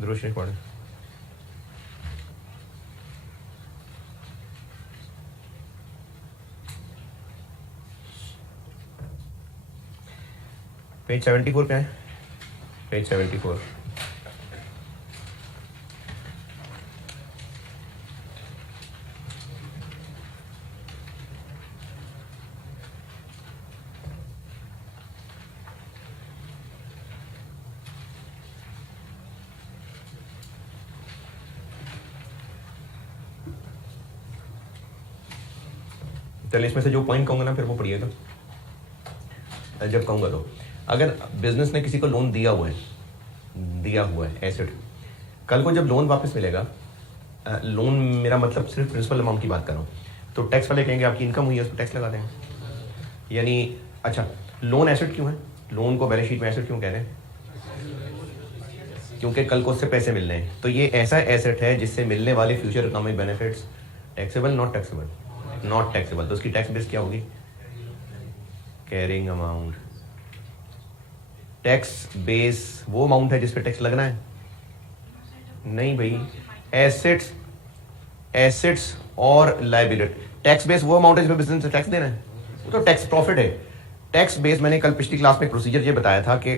दुरूद शरीफ पढ़ें। पेज 74 पे है, पेज 74। चलिए इसमें से जो पॉइंट कहूँगा ना फिर वो पढ़िएगा जब कहूँगा। तो अगर बिजनेस ने किसी को लोन दिया हुआ है एसेट, कल को जब लोन वापस मिलेगा, लोन मेरा मतलब सिर्फ प्रिंसिपल अमाउंट की बात कर रहा हूँ, तो टैक्स वाले कहेंगे आपकी इनकम हुई है, उस पर टैक्स लगा देंगे। यानी अच्छा, लोन एसेट क्यों है? लोन को बैलेंस शीट में एसेट क्यों कह रहे हैं? क्योंकि कल को उससे पैसे मिलने हैं। तो ये ऐसा एसेट है जिससे मिलने वाले future economic benefits taxable, not taxable, not taxable. तो उसकी टैक्स बेस क्या होगी? Carrying amount. टैक्स बेस वो अमाउंट है जिस पे टैक्स लगना है? नहीं भाई, एसेट्स और लायबिलिटी। टैक्स बेस वो अमाउंट है जिस पे बिजनेस से टैक्स देना है, वो तो टैक्स प्रॉफिट है। टैक्स बेस मैंने कल पिछली क्लास में प्रोसीजर ये बताया था कि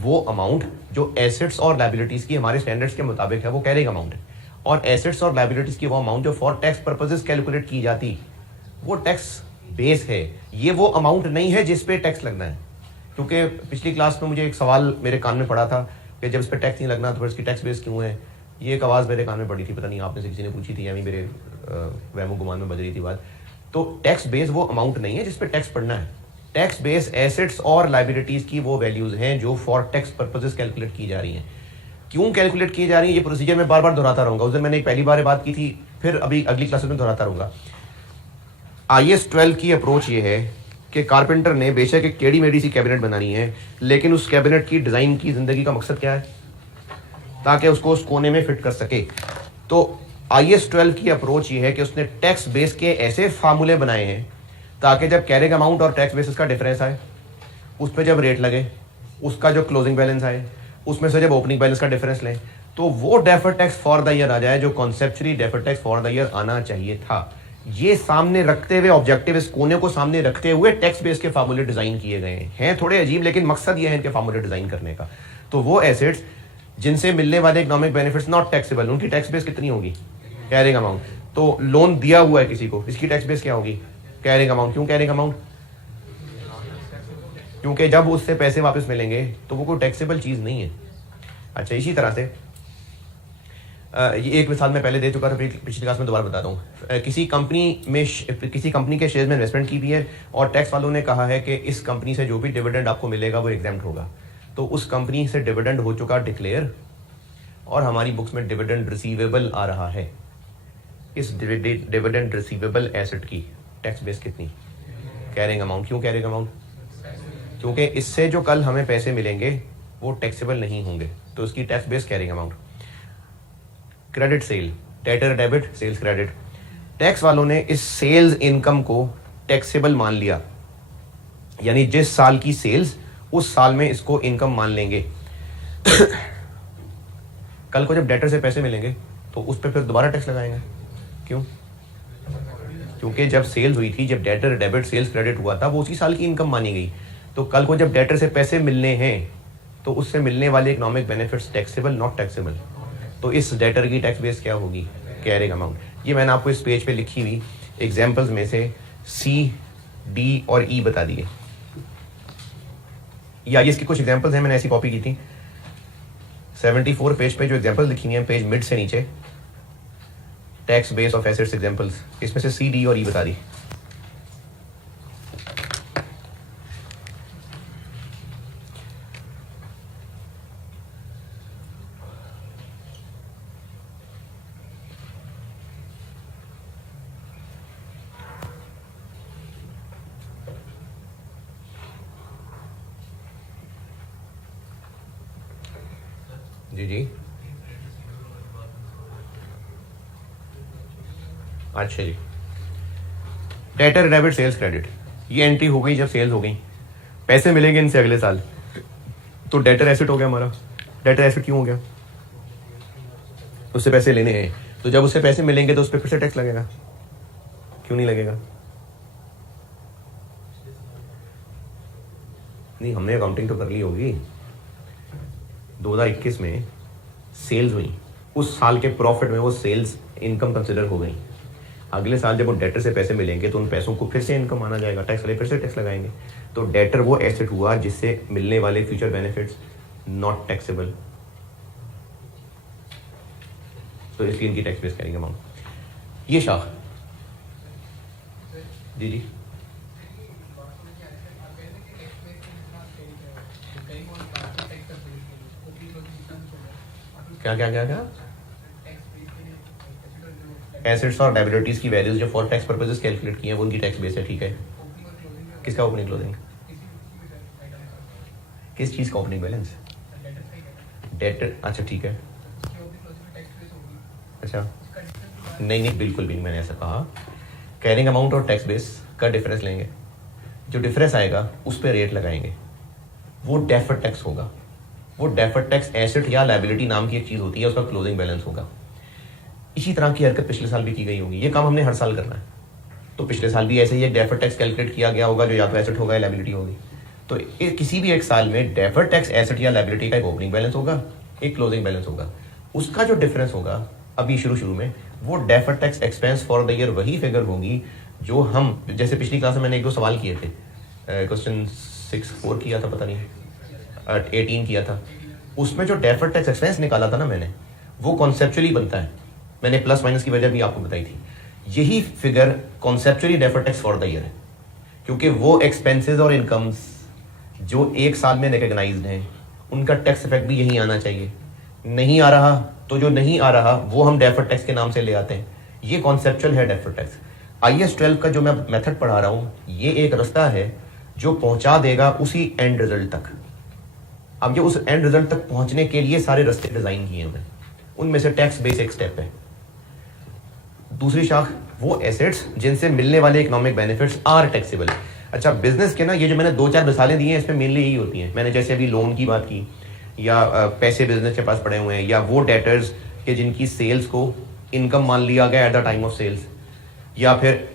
वो अमाउंट जो एसेट्स और लायबिलिटीज की हमारे स्टैंडर्ड्स के मुताबिक है वो कैरिंग अमाउंट है, और एसेट्स और लायबिलिटीज की वो अमाउंट जो फॉर टैक्स पर्पसेस कैलकुलेट की जाती वो टैक्स बेस है। ये वो अमाउंट नहीं है जिस पे टैक्स लगना है। क्योंकि पिछली क्लास में मुझे एक सवाल मेरे कान में पड़ा था कि जब इस पे टैक्स नहीं लगना तो फिर इसकी टैक्स बेस क्यों है? ये एक आवाज़ मेरे कान में पड़ी थी, पता नहीं आपने से किसी ने पूछी थी या मेरे वहमो गुमान में बज रही थी बात। तो टैक्स बेस वो अमाउंट नहीं है जिस पे टैक्स पड़ना है। टैक्स बेस एसेट्स और लायबिलिटीज की वो वैल्यूज हैं जो फॉर टैक्स पर्पसेस कैलकुलेट की जा रही हैं। क्यों कैलकुलेट की जा रही है ये प्रोसीजर मैं बार बार दोहराता रहूंगा। उस दिन मैंने पहली बार बात की थी, फिर अभी अगली क्लासेस में दोहराता रहूंगा। IAS 12 की अप्रोच ये है कि कारपेंटर ने बेशक एक टेढ़ी मेढ़ी सी कैबिनेट बनानी है, लेकिन उस कैबिनेट की डिजाइन की जिंदगी का मकसद क्या है? ताकि उसको उस कोने में फिट कर सके। तो IAS 12 की अप्रोच ये है कि उसने टैक्स बेस के ऐसे फार्मूले बनाए हैं ताकि जब कैरिंग अमाउंट और टैक्स बेसिस का डिफरेंस आए, उस पर जब रेट लगे, उसका जो क्लोजिंग बैलेंस आए, उसमें से जब ओपनिंग बैलेंस का डिफरेंस लें, तो वो deferred tax for the year आ जाए जो conceptually deferred tax for the year आना चाहिए था। ये सामने रखते हुए, ऑब्जेक्टिव इस कोने को सामने रखते हुए टैक्स बेस के फार्मूले डिजाइन किए गए हैं। थोड़े अजीब, लेकिन मकसद ये है इनके फार्मूले डिजाइन करने का। तो वो एसेट्स जिनसे मिलने वाले इकोनॉमिक बेनिफिट्स नॉट टैक्सेबल, उनकी टैक्स बेस कितनी होगी? Carrying amount. तो लोन दिया हुआ है किसी को, इसकी टैक्स बेस क्या होगी? Carrying amount. क्यों कैरिंग अमाउंट? क्योंकि जब उससे पैसे वापस मिलेंगे तो वो कोई टैक्सेबल चीज नहीं है। अच्छा, इसी तरह से ये एक मिसाल मैं पहले दे चुका था, पिछली क्लास में दोबारा बताता हूँ। किसी कंपनी के शेयर में इन्वेस्टमेंट की भी है और टैक्स वालों ने कहा है कि इस कंपनी से जो भी डिविडेंड आपको मिलेगा वो एग्जेम्प्ट होगा। तो उस कंपनी से डिविडेंड हो चुका डिक्लेयर और हमारी बुक्स में डिविडेंड रिसीवेबल आ रहा है। इस डिविडेंड रिसीवेबल एसेट की टैक्स बेस कितनी? Carrying amount. क्यों कैरिंग अमाउंट? क्योंकि इससे जो कल हमें पैसे मिलेंगे वो टैक्सेबल नहीं होंगे, तो उसकी tax base carrying amount. Credit sale, debtor debit, sales credit. Tax वालों ने इस सेल्स इनकम को टैक्सेबल मान लिया, यानी जिस साल की सेल्स उस साल में इसको इनकम मान लेंगे। कल को जब डेटर से पैसे मिलेंगे तो उस पर फिर दोबारा टैक्स लगाएंगे। क्यों? क्योंकि जब सेल्स हुई थी, जब डेटर डेबिट सेल्स क्रेडिट हुआ था, वो उसी साल की इनकम मानी गई। तो कल को जब डेटर से पैसे मिलने हैं तो उससे मिलने वाले economic benefits taxable, not taxable. तो इस डेटर की टैक्स बेस क्या होगी? Carrying amount. ये मैंने आपको इस पेज पे लिखी हुई एग्जांपल्स में से C, D और E बता दिए। या इसकी कुछ एग्जांपल्स हैं, मैंने ऐसी कॉपी की थी। 74 पेज पे जो एग्जांपल्स लिखी हुई हैं, पेज मिड से नीचे, tax base of assets examples, इसमें से C, D और E बता दी। जी जी, अच्छा जी। डेटर डेबिट सेल्स क्रेडिट, ये एंट्री हो गई जब सेल्स हो गई, पैसे मिलेंगे इनसे अगले साल, तो डेटर एसेट हो गया हमारा, डेटर एसेट क्यों हो गया? उससे पैसे लेने हैं, तो जब उससे पैसे मिलेंगे तो उस पर फिर से टैक्स लगेगा, क्यों नहीं लगेगा? नहीं, हमने अकाउंटिंग तो कर ली होगी। 2021 में सेल्स हुई, उस साल के प्रॉफिट में वो सेल्स इनकम कंसिडर हो गई। अगले साल जब वो डेटर से पैसे मिलेंगे तो उन पैसों को फिर से इनकम माना जाएगा, टैक्स वाले फिर से टैक्स लगाएंगे। तो डेटर वो एसेट हुआ जिससे मिलने वाले फ्यूचर बेनिफिट्स नॉट टैक्सेबल, तो इसलिए इनकी टैक्स बेस करेंगे अमाउंट। ये शाख जी जी क्या क्या क्या क्या एसेट्स और लायबिलिटीज की वैल्यूज जो फॉर टैक्स पर्पसेस कैलकुलेट की हैं वो उनकी टैक्स बेस है, ठीक है। किसका ओपनिंग क्लोजिंग? किस चीज़ का ओपनिंग बैलेंस? डेटर, अच्छा ठीक है। अच्छा नहीं नहीं, बिल्कुल भी नहीं मैंने ऐसा कहा। कैरिंग अमाउंट और टैक्स बेस का डिफरेंस लेंगे, जो डिफरेंस आएगा उस पर रेट लगाएंगे, वो डेफर्ड टैक्स होगा। वो डेफर्ड टैक्स एसेट या लायबिलिटी नाम की एक चीज़ होती है, उसका क्लोजिंग बैलेंस होगा। इसी तरह की हरकत पिछले साल भी की गई होगी, ये काम हमने हर साल करना है। तो पिछले साल भी ऐसे ही एक डेफर्ड टैक्स कैलकुलेट किया गया होगा, जो या तो एसेट होगा या लायबिलिटी होगी। तो किसी भी एक साल में डेफर्ड टैक्स एसेट या लायबिलिटी का एक ओपनिंग बैलेंस होगा, एक क्लोजिंग बैलेंस होगा। उसका जो डिफरेंस होगा अभी शुरू में, वो deferred tax expense for the year वही फिगर होगी जो हम, जैसे पिछली क्लास में मैंने 1-2 सवाल किए थे, क्वेश्चन 6-4 किया था, पता नहीं 18 किया था, उसमें जो डेफर्ड टैक्स एक्सपेंस निकाला था ना मैंने, वो कॉन्सेप्चुअली बनता है। मैंने प्लस माइनस की वजह भी आपको बताई थी। यही figure conceptually deferred tax for the year है, क्योंकि वो एक्सपेंसेस और इनकम्स जो एक साल में रिकग्नाइज्ड हैं, उनका टैक्स इफेक्ट भी यही आना चाहिए। नहीं आ रहा तो जो नहीं आ रहा वो हम डेफर्ड टैक्स के नाम से ले आते हैं। ये कॉन्सेप्चुअल है डेफर्ड टैक्स। IAS 12 का जो मैं मेथड पढ़ा रहा हूँ, ये एक रास्ता है जो पहुंचा देगा उसी एंड रिजल्ट तक। अब ये उस एंड रिजल्ट तक पहुंचने के लिए सारे रास्ते डिजाइन किए हैं, उनमें से टैक्स बेस एक स्टेप है। दूसरी शाख वो एसेट्स जिनसे मिलने वाले इकोनॉमिक बेनिफिट्स आर टैक्सेबल। अच्छा, बिजनेस के ना ये जो मैंने 2-4 मिसालें दी हैं, इसमें मेनली यही होती हैं। मैंने जैसे अभी लोन की बात की, या पैसे बिजनेस के पास पड़े हुए हैं, या वो डेटर्स के जिनकी सेल्स को इनकम मान लिया गया at the time of sales, या फिर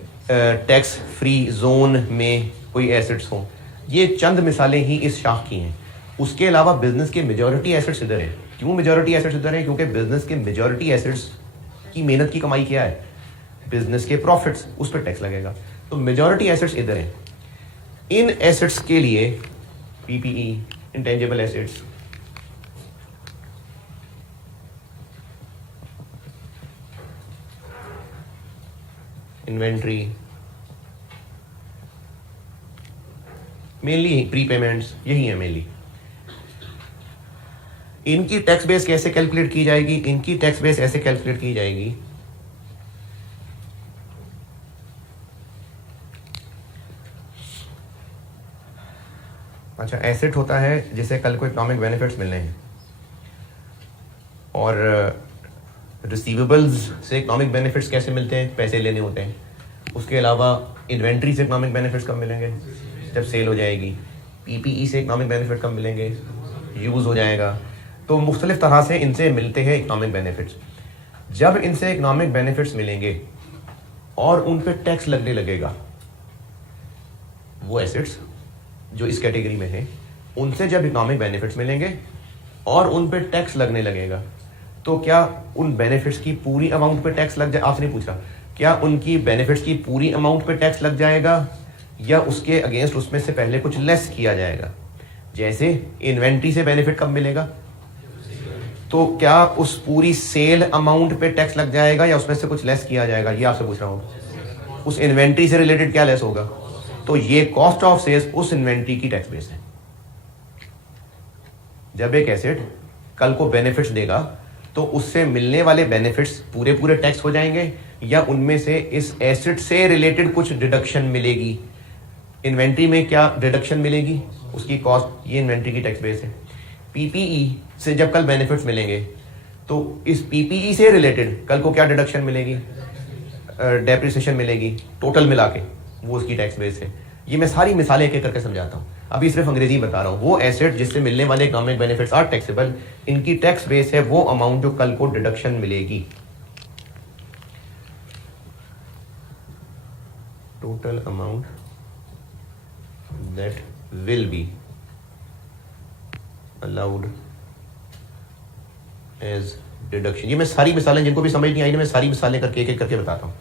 टैक्स फ्री जोन में कोई एसेट्स हों। ये चंद मिसालें ही इस शाख की हैं। उसके अलावा बिजनेस के मेजॉरिटी एसेट्स इधर हैं। क्यों मेजॉरिटी एसेट्स इधर हैं? क्योंकि बिजनेस के मेजॉरिटी एसेट्स की मेहनत की कमाई क्या है? बिजनेस के प्रॉफिट्स, उस पर टैक्स लगेगा। तो मेजॉरिटी एसेट्स इधर हैं। इन एसेट्स के लिए PPE, intangible assets, inventory, mainly prepayments, यही है मेनली। इनकी टैक्स बेस कैसे कैलकुलेट की जाएगी? इनकी टैक्स बेस ऐसे कैलकुलेट की जाएगी, अच्छा एसेट होता है जिसे कल को इकोनॉमिक बेनिफिट्स मिलने हैं, और रिसीवेबल्स से इकोनॉमिक बेनिफिट्स कैसे मिलते हैं? पैसे लेने होते हैं। उसके अलावा इन्वेंट्री से इकोनॉमिक बेनिफिट्स कब मिलेंगे? जब सेल हो जाएगी। PPE से इकोनॉमिक बेनिफिट कब मिलेंगे? यूज़ हो जाएगा। तो मुख्तलिफ तरह से इनसे मिलते हैं इकोनॉमिक बेनिफिट्स। जब इनसे इकोनॉमिक बेनिफिट्स मिलेंगे और उन पर टैक्स लगने लगेगा, वो एसेट्स जो इस कैटेगरी में है, उनसे जब इकोनॉमिक बेनिफिट्स मिलेंगे और उन पर टैक्स लगने लगेगा, तो क्या उन बेनिफिट्स की पूरी अमाउंट पे टैक्स लग जाए? आपसे नहीं पूछा, क्या उनकी बेनिफिट्स की पूरी अमाउंट पे टैक्स लग जाएगा या उसके अगेंस्ट उसमें से पहले कुछ लेस किया जाएगा? जैसे इन्वेंट्री से बेनिफिट कब मिलेगा, तो क्या उस पूरी सेल अमाउंट पे टैक्स लग जाएगा या उसमें से कुछ लेस किया जाएगा? ये आपसे पूछ रहा हूँ। उस इन्वेंट्री से रिलेटेड क्या लेस होगा? तो ये कॉस्ट ऑफ सेल्स उस इन्वेंट्री की टैक्स बेस है। जब एक एसेट कल को बेनिफिट्स देगा तो उससे मिलने वाले बेनिफिट्स पूरे पूरे टैक्स हो जाएंगे या उनमें से इस एसेट से रिलेटेड कुछ डिडक्शन मिलेगी? इन्वेंट्री में क्या डिडक्शन मिलेगी? उसकी कॉस्ट, ये इन्वेंट्री की टैक्स बेस है। PPE से जब कल बेनिफिट्स मिलेंगे तो इस PPE से रिलेटेड कल को क्या डिडक्शन मिलेगी? डेप्रिसिएशन मिलेगी, टोटल मिला के वो उसकी टैक्स बेस है। ये मैं सारी मिसालें एक एक करके समझाता हूँ। अभी सिर्फ अंग्रेजी बता रहा हूँ। वो एसेट जिससे मिलने वाले इकोनॉमिक बेनिफिट्स आर टैक्सेबल, इनकी टैक्स बेस है वो अमाउंट जो कल को डिडक्शन मिलेगी। Total amount that will be allowed as deduction. ये मैं सारी मिसालें, जिनको भी समझ नहीं आई ना, मैं सारी मिसालें करके एक एक करके बताता हूं।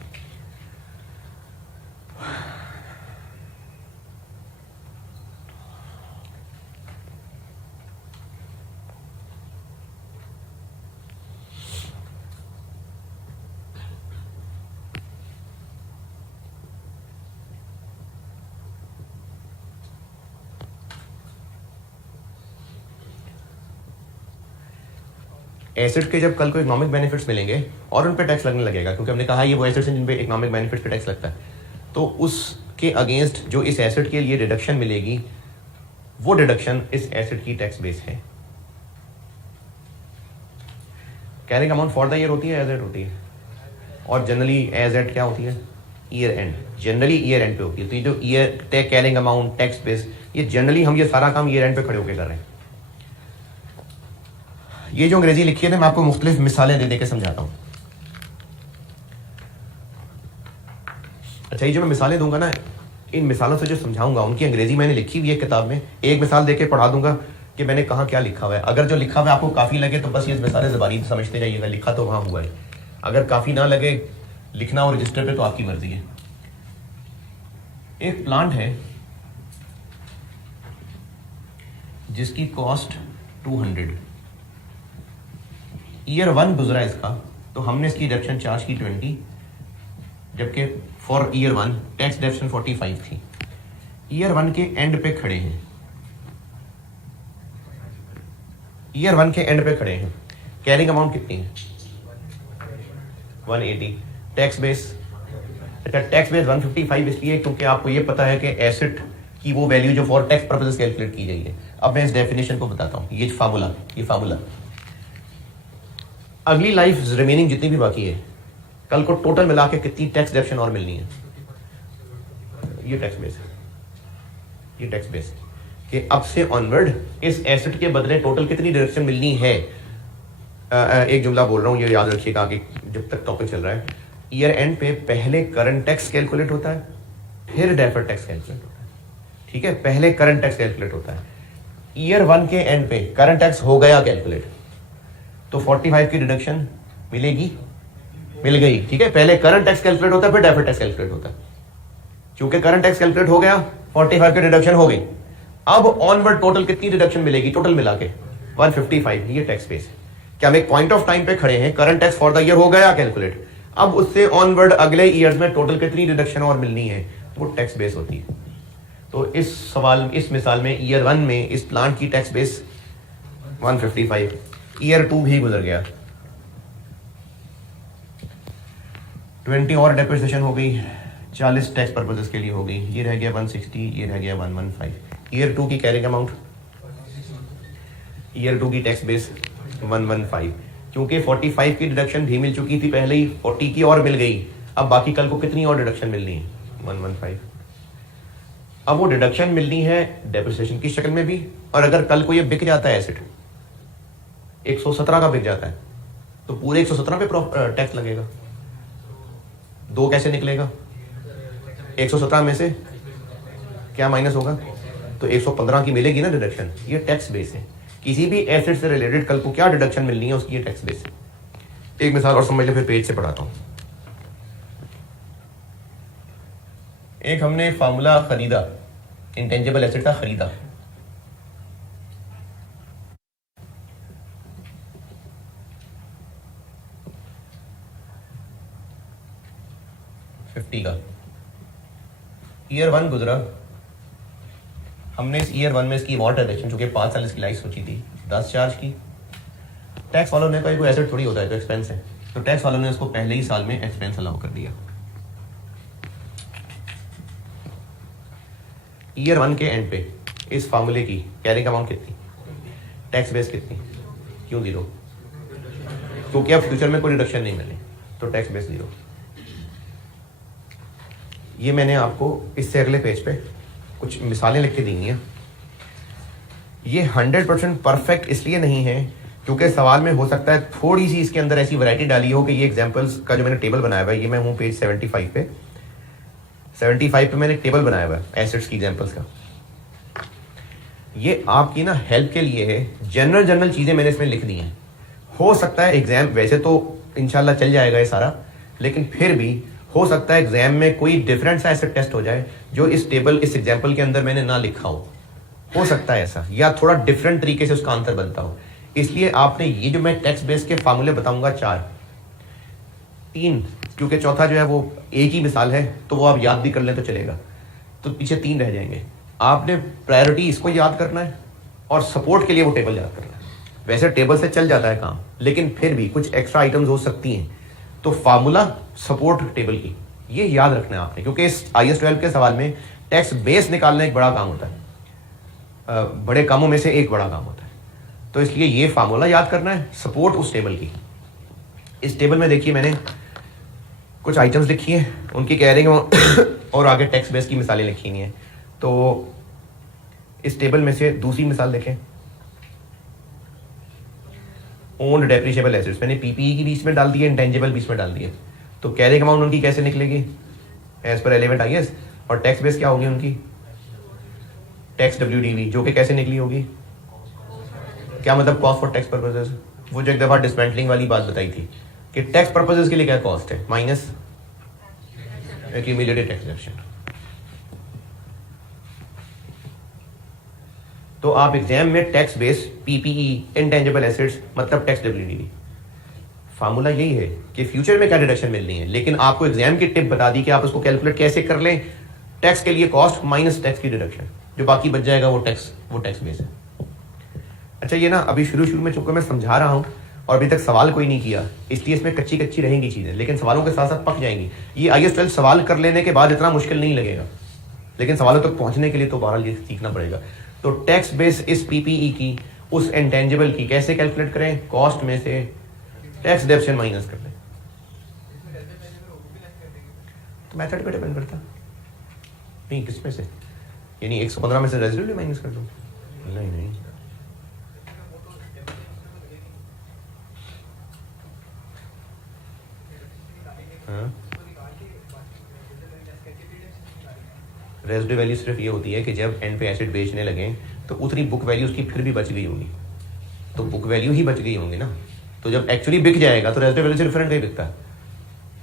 एसेट के जब कल को इकोनॉमिक बेनिफिट्स मिलेंगे और उन पे टैक्स लगने लगेगा, क्योंकि हमने कहा ये वो एसेट्स हैं जिन पे इकोनॉमिक बेनिफिट्स पे टैक्स लगता है, तो उसके अगेंस्ट जो इस एसेट के लिए डिडक्शन मिलेगी वो डिडक्शन इस एसेट की टैक्स बेस है। Carrying amount for the year होती है, एज एट होती है, और जनरली एज एट क्या होती है, year and, generally year and पे होती है। तो ये जो year carrying amount tax base, ये जनरली हम ये सारा काम ईयर एंड पे खड़े होकर कर रहे हैं। ये जो अंग्रेजी लिखी है ना, मैं आपको मुख्तलिफ मिसालें दे के समझाता हूं। अच्छा, ये जो मैं मिसालें दूंगा ना, इन मिसालों से जो समझाऊंगा उनकी अंग्रेजी मैंने लिखी हुई है किताब में। एक मिसाल देके पढ़ा दूंगा कि मैंने कहाँ क्या लिखा हुआ है। अगर जो लिखा हुआ है आपको काफ़ी लगे तो बस ये मिसालें ज़बानी समझते जाइएगा, लिखा तो वहाँ हुआ है। अगर काफ़ी ना लगे लिखना और रजिस्टर पे, तो आपकी मर्जी है। एक प्लांट है जिसकी कॉस्ट 200, ईयर 1 गुजरा इसका, तो हमने इसकी डिडक्शन चार्ज की 20, जबकि फॉर ईयर 1 टैक्स डिडक्शन 45 थी। ईयर 1 के एंड पे खड़े हैं, ईयर 1 के एंड पे खड़े हैं। कैरिंग अमाउंट कितनी है, 180। टैक्स बेस, अच्छा टैक्स बेस 155 इसलिए क्योंकि आपको ये पता है कि एसेट की वो वैल्यू जो फॉर टैक्स पर्पसेस कैलकुलेट की गई है। अब मैं इस डेफिनेशन को बताता हूँ, ये फार्मूला। अगली लाइफ रिमेनिंग जितनी भी बाकी है, कल को टोटल मिला के कितनी टैक्स डिडक्शन और मिलनी है, ये टैक्स बेस है। ये टैक्स बेस है कि अब से ऑनवर्ड इस एसेट के बदले टोटल कितनी डिडक्शन मिलनी है। एक जुमला बोल रहा हूं, ये याद रखिएगा कि जब तक टॉपिक चल रहा है। ईयर एंड पे पहले करंट टैक्स कैलकुलेट होता है, फिर डेफर्ड टैक्स कैलकुलेट होता है। ठीक है, पहले करंट टैक्स कैलकुलेट होता है। ईयर 1 के एंड पे करंट टैक्स हो गया कैलकुलेट, तो 45 की डिडक्शन मिलेगी, मिल गई। ठीक है, पहले करंट टैक्स कैलकुलेट होता है, फिर डेफर्ड टैक्स कैलकुलेट होता है। क्योंकि करंट टैक्स कैलकुलेट हो गया, 45 की डिडक्शन हो गई। अब ऑनवर्ड टोटल कितनी डिडक्शन मिलेगी, टोटल मिला के 155। ये टैक्स बेस है कि हम एक पॉइंट ऑफ टाइम पे खड़े हैं, current tax for the year हो गया कैलकुलेट, अब उससे ऑनवर्ड अगले ईयर्स में टोटल कितनी डिडक्शन और मिलनी है, वो टैक्स बेस होती है। तो इस मिसाल में ईयर 1 में इस प्लांट की टैक्स बेस 155, ईयर 2 भी गुजर गया, 20 और डेप्रिसिएशन हो गई, 40 टैक्स पर्पसेस के लिए हो गई, ये रह गया 160, ये रह गया 115। ईयर 2 की कैरिंग अमाउंट, ईयर 2 की टैक्स बेस 115, क्योंकि 45 की डिडक्शन भी मिल चुकी थी पहले ही, 40 की और मिल गई। अब बाकी कल को कितनी और डिडक्शन मिलनी है, 115। अब वो डिडक्शन मिलनी है डेप्रिसिएशन की शक्ल में भी, और अगर कल को ये बिक जाता है एसेट 117 का बिक जाता है, तो पूरे 117 पे टैक्स लगेगा। 2 कैसे निकलेगा, 117 में से क्या माइनस होगा, तो 115 की मिलेगी ना डिडक्शन। ये टैक्स बेस है, किसी भी एसेट से रिलेटेड कल को क्या डिडक्शन मिलनी है उसकी ये टैक्स बेस है। एक मिसाल और समझ ले, फिर पेज से पढ़ाता हूं। एक हमने फार्मूला खरीदा, इंटेंजिबल एसेट का खरीदा, का ईयर 1 गुजरा, हमने इस ईयर 1 में इसकी अमॉर्टाइजेशन, चूंकि 5 साल इसकी लाइफ सोची थी, 10 चार्ज की। टैक्स वालों ने कहा कोई एसेट थोड़ी होता है, तो एक्सपेंस है, तो टैक्स वालों ने इसको पहले ही साल में एक्सपेंस अलाउ कर दिया। ईयर 1 के एंड पे इस फार्मूले की कैरिंग अमाउंट कितनी, टैक्स बेस कितनी, क्यों 0, क्योंकि अब फ्यूचर में कोई रिडक्शन नहीं मिले, तो टैक्स बेस 0। ये मैंने आपको इससे अगले पेज पे कुछ मिसालें लिख के दी हैं ये 100% परफेक्ट इसलिए नहीं है क्योंकि सवाल में हो सकता है थोड़ी सी इसके अंदर ऐसी वैरायटी डाली हो कि ये एग्जांपल्स का जो मैंने टेबल बनाया हुआ है, ये मैं हूँ पेज 75 पे मैंने एक टेबल बनाया हुआ है एसेट्स की एग्जांपल्स का। ये आपकी ना हेल्प के लिए है, जनरल चीज़ें मैंने इसमें लिख दी हैं। हो सकता है एग्जाम, वैसे तो इंशाल्लाह चल जाएगा ये सारा, लेकिन फिर भी हो सकता है एग्जाम में कोई डिफरेंट सा ऐसा टेस्ट हो जाए जो इस एग्जाम्पल के अंदर मैंने ना लिखा हो सकता है ऐसा, या थोड़ा डिफरेंट तरीके से उसका आंसर बनता हो। इसलिए आपने ये जो मैं टेक्स्ट बेस के फार्मूले बताऊंगा 3, क्योंकि चौथा जो है वो एक ही मिसाल है तो वो आप याद भी कर लें तो चलेगा, तो पीछे 3 रह जाएंगे। आपने प्रायोरिटी इसको याद करना है और सपोर्ट के लिए वो टेबल याद करना है। वैसे टेबल से चल जाता है काम, लेकिन फिर भी कुछ एक्स्ट्रा आइटम्स हो सकती हैं, तो फार्मूला सपोर्ट टेबल की ये याद रखना है आपने, क्योंकि इस IAS 12 के सवाल में टेक्स्ट बेस निकालना एक बड़ा काम होता है, बड़े कामों में से एक बड़ा काम होता है। तो इसलिए ये फार्मूला याद करना है, सपोर्ट उस टेबल की। इस टेबल में देखिए मैंने कुछ आइटम्स लिखी हैं, उनकी कह रहे हैं और आगे टेक्स्ट बेस की मिसालें लिखी हुई हैं। तो इस टेबल में से दूसरी मिसाल देखें, ओन्ड डेप्रिशिएबल एसेट्स, मैंने PPE की बीच में डाल दी है, इंटेंजिबल बीच में डाल दी है। तो कैरिंग अमाउंट उनकी कैसे निकलेगी एज पर रेलेवेंट IAS, और टैक्स बेस क्या होगी उनकी, टैक्स WDV, जो कि कैसे निकली होगी, क्या मतलब कॉस्ट फॉर टैक्स पर्पसेस, वो जो एक दफा डिसमेंटलिंग वाली बात बताई थी कि टैक्स पर्पसेस के लिए क्या कॉस्ट है, माइनस एक्यूमुलेटेड टैक्स डिडक्शन। तो आप एग्जाम में tax base PPE intangible assets मतलब टैक्स WDV, फार्मूला यही है कि फ्यूचर में क्या डिडक्शन मिलनी है, लेकिन आपको एग्जाम की टिप बता दी कि आप उसको कैलकुलेट कैसे कर लें। टैक्स के लिए कॉस्ट माइनस टैक्स की डिडक्शन, जो बाकी बच जाएगा वो टैक्स बेस है। अच्छा, ये ना अभी शुरू में चूंकि मैं समझा रहा हूँ और अभी तक सवाल कोई नहीं किया, इसलिए इसमें कच्ची रहेंगी चीजें, लेकिन सवालों के साथ साथ पक जाएंगी। ये IAS 12 सवाल कर लेने के बाद इतना मुश्किल नहीं लगेगा, लेकिन सवालों तक पहुंचने के लिए तो बहरहाल ये सीखना पड़ेगा। तो टैक्स बेस इस PPE की उस इंटेंजिबल की कैसे कैलकुलेट करें, कॉस्ट में से टैक्स डिडक्शन माइनस कर लें। तो मेथड पे डिपेंड करता नहीं, किस में से, यानी 115 में से रेजिडुअल माइनस कर दूं, नहीं रेजिडुअल वैल्यू सिर्फ ये होती है कि जब एंड पे एसेट बेचने लगे तो उतनी बुक वैल्यू उसकी फिर भी बच गई होगी, तो बुक वैल्यू ही बच गई होंगी ना। तो जब एक्चुअली बिक जाएगा तो रेजिडुअल वैल्यू से डिफरेंट नहीं बिकता,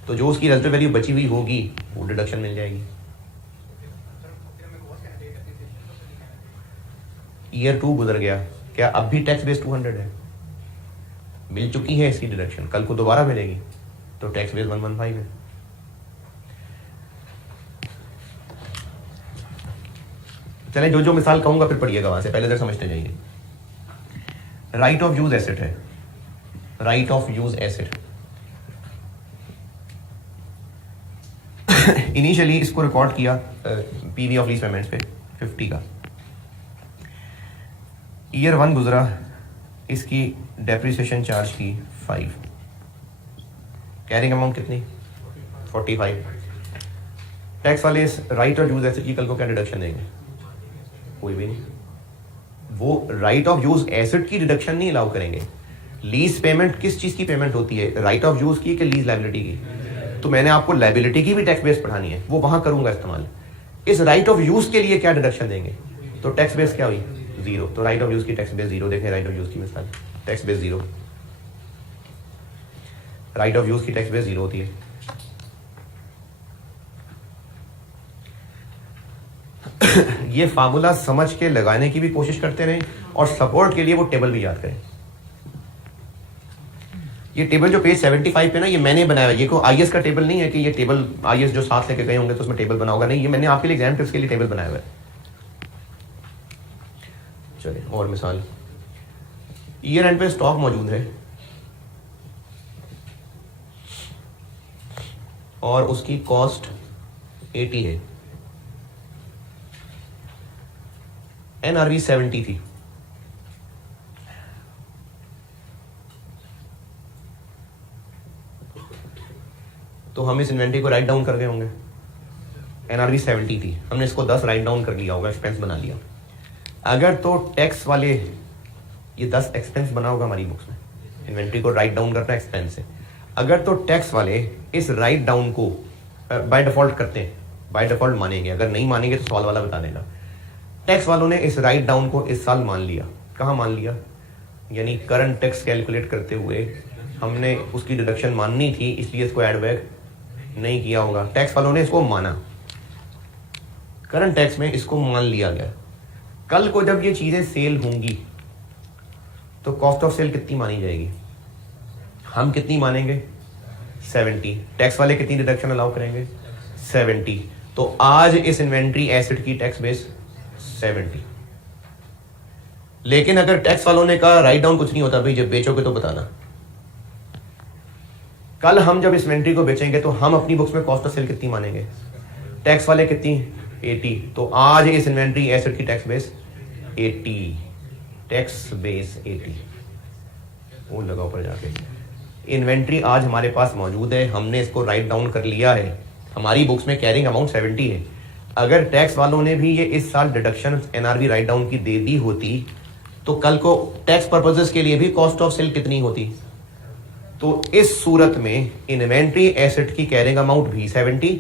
तो जो उसकी रेजिडुअल वैल्यू बची हुई होगी वो डिडक्शन मिल जाएगी। ईयर 2 गुजर गया, क्या अब भी टैक्स बेस 200 है, मिल चुकी है इसकी डिडक्शन, कल को दोबारा मिलेगी तो टैक्स बेस 115 है। चलें, जो मिसाल कहूंगा फिर पढ़िएगा वहां से, पहले तक समझते जाइए। राइट ऑफ यूज एसेट है, right of use asset initially इसको रिकॉर्ड किया PV ऑफ लीज पेमेंट्स पे 50 का, ईयर 1 गुजरा, इसकी डेप्रिसिएशन चार्ज की 5, कैरिंग अमाउंट कितनी 45। टैक्स वाले इस राइट ऑफ यूज एसेट की कल को क्या डिडक्शन देंगे, कोई भी नहीं। वो राइट ऑफ यूज एसेट की डिडक्शन नहीं अलाउ करेंगे। लीज पेमेंट किस चीज की पेमेंट होती है, राइट ऑफ यूज की कि लीज लायबिलिटी की, तो मैंने आपको लायबिलिटी की भी टैक्स बेस पढ़ानी है, वो वहां करूंगा इस्तेमाल। इस राइट ऑफ यूज के लिए क्या डिडक्शन देंगे, तो टैक्स बेस क्या हुई 0, तो राइट ऑफ यूज की टैक्स बेस 0। देखें राइट ऑफ यूज की मिसाल, tax base 0, right of use की टैक्स बेस 0 होती है। ये फार्मूला समझ के लगाने की भी कोशिश करते रहें और सपोर्ट के लिए वो टेबल भी याद करें। ये टेबल जो पेज 75 पे ना, ये मैंने बनाया है, ये को IAS का टेबल नहीं है कि ये टेबल IAS जो साथ लेके गए होंगे तो उसमें टेबल बना होगा, नहीं, ये मैंने आपके लिए एग्जाम टिप्स के लिए टेबल बनाया हुआ है। चलिए और मिसाल, ईयर एंड पे स्टॉक मौजूद है और उसकी कॉस्ट 80 है, NRV 70 थी, तो हम इस इन्वेंटरी को राइट डाउन कर गए होंगे। NRV 70 थी, हमने इसको 10 राइट डाउन कर लिया होगा, एक्सपेंस बना लिया। अगर तो टैक्स वाले, ये 10 एक्सपेंस बना होगा हमारी बुक्स में, इन्वेंट्री को राइट डाउन करना एक्सपेंस है। अगर तो टैक्स वाले इस राइट डाउन को बाय डिफॉल्ट करते हैं, बाय डिफॉल्ट मानेंगे, अगर नहीं मानेंगे तो सवाल वाला बता देगा। टैक्स वालों ने इस राइट डाउन को इस साल मान लिया, कहाँ मान लिया, यानी करंट टैक्स कैलकुलेट करते हुए हमने उसकी डिडक्शन माननी थी, इसलिए इसको एड बैक नहीं किया होगा। टैक्स वालों ने इसको माना, करंट टैक्स में इसको मान लिया गया। कल को जब ये चीजें सेल होंगी तो कॉस्ट ऑफ सेल कितनी मानी जाएगी, हम कितनी मानेंगे 70, टैक्स वाले कितनी डिडक्शन अलाउ करेंगे 70। तो आज इस इन्वेंट्री एसेट की टैक्स बेस 70। लेकिन अगर टैक्स वालों ने कहा राइट डाउन कुछ नहीं होता भाई, जब बेचोगे तो बताना, कल हम जब इस इन्वेंट्री को बेचेंगे तो हम अपनी बुक्स में कॉस्ट ऑफ सेल कितनी मानेंगे, टैक्स वाले कितनी 80। तो आज इस इन्वेंट्री एसेट की टैक्स बेस 80, टैक्स बेस 80। वो लगा ऊपर जाके, इन्वेंट्री आज हमारे पास मौजूद है, हमने इसको राइट डाउन कर लिया है, हमारी बुक्स में कैरिंग अमाउंट 70 है। अगर टैक्स वालों ने भी ये इस साल डिडक्शन एनआरवी राइट डाउन की दे दी होती तो कल को टैक्स पर्पसेस के लिए भी कॉस्ट ऑफ सेल कितनी होती। तो इस सूरत में इन्वेंट्री एसेट की कैरिंग अमाउंट भी 70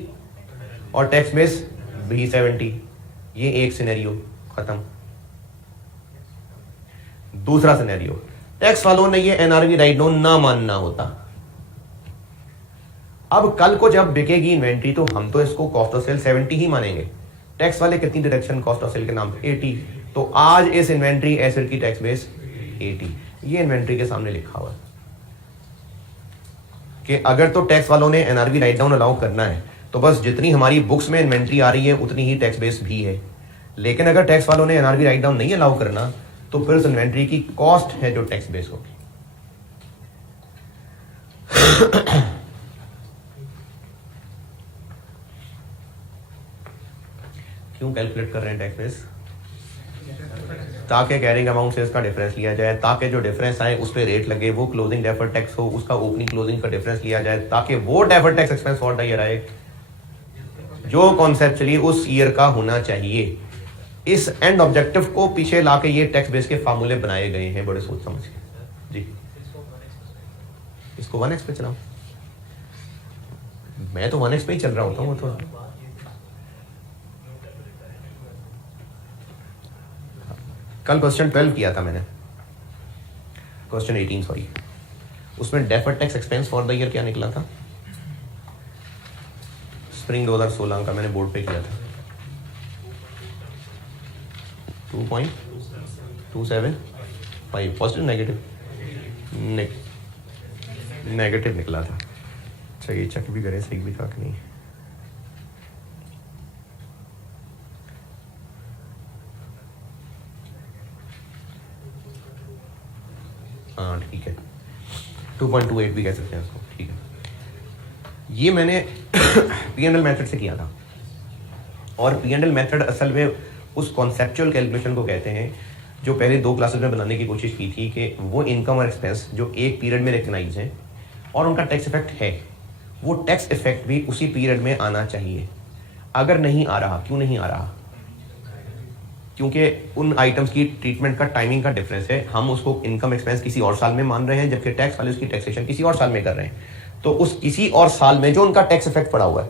और टैक्स बेस भी 70। ये एक सिनेरियो खत्म। दूसरा सिनेरियो, टैक्स वालों ने ये एनआरवी राइट डाउन ना मानना होता। अब कल को जब बिकेगी इन्वेंट्री तो हम तो इसको कॉस्ट ऑफ सेल 70 ही मानेंगे, टैक्स वाले कितनी डिडक्शन कॉस्ट ऑफ सेल के नाम पे 80। तो आज इस इन्वेंट्री एसेट की टैक्स बेस 80। ये इन्वेंट्री के सामने लिखा हुआ है कि अगर तो टैक्स वालों ने एनआरवी राइट डाउन अलाउ करना है तो बस जितनी हमारी बुक्स में इन्वेंट्री आ रही है उतनी ही टैक्स बेस भी है। लेकिन अगर टैक्स वालों ने एनआरवी राइट डाउन नहीं अलाउ करना तो फिर उस इन्वेंट्री की कॉस्ट है जो टैक्स बेस होगी। क्यों कैलकुलेट कर रहे हैं टैक्स बेस, ताकि कैरिंग अमाउंट से इसका डिफरेंस लिया जाए, ताकि जो डिफरेंस आए उस पर रेट लगे, वो क्लोजिंग डेफर्ड टैक्स हो, उसका ओपनिंग क्लोजिंग का डिफरेंस लिया जाए, ताकि वो deferred tax expense for the year आए जो कॉन्सेप्चुअली उस ईयर का होना चाहिए। इस एंड ऑब्जेक्टिव को पीछे लाके ये टैक्स बेस के फार्मूले बनाए गए हैं बड़े सोच समझ के। जी, इसको 1x पे चलाओ, मैं तो 1x पे ही चल रहा होता हूँ। थोड़ा कल क्वेश्चन 12 किया था मैंने, क्वेश्चन 18 सॉरी, उसमें deferred tax expense for the year क्या निकला था, स्प्रिंग 2016 का मैंने बोर्ड पे किया था 2.275 पॉजिटिव नेगेटिव नेगेटिव निकला था। अच्छा ये चेक भी करें सही भी था कि नहीं। हाँ ठीक है, 2.28 भी कह सकते हैं उसको, ठीक है। ये मैंने P&L मेथड से किया था और P&L मेथड असल में उस कॉन्सेप्चुअल कैलकुलेशन को कहते हैं जो पहले 2 क्लासेस में बनाने की कोशिश की थी कि वो इनकम और एक्सपेंस जो एक पीरियड में रिकग्नाइज हैं और उनका टैक्स इफेक्ट है, वो टैक्स इफेक्ट भी उसी पीरियड में आना चाहिए। अगर नहीं आ रहा, क्यों नहीं आ रहा, क्योंकि उन आइटम्स की ट्रीटमेंट का टाइमिंग का डिफरेंस है। हम उसको इनकम एक्सपेंस किसी और साल में मान रहे हैं जबकि टैक्स वाले उसकी टैक्सेशन किसी और साल में कर रहे हैं। तो उस किसी और साल में जो उनका टैक्स इफेक्ट पड़ा हुआ है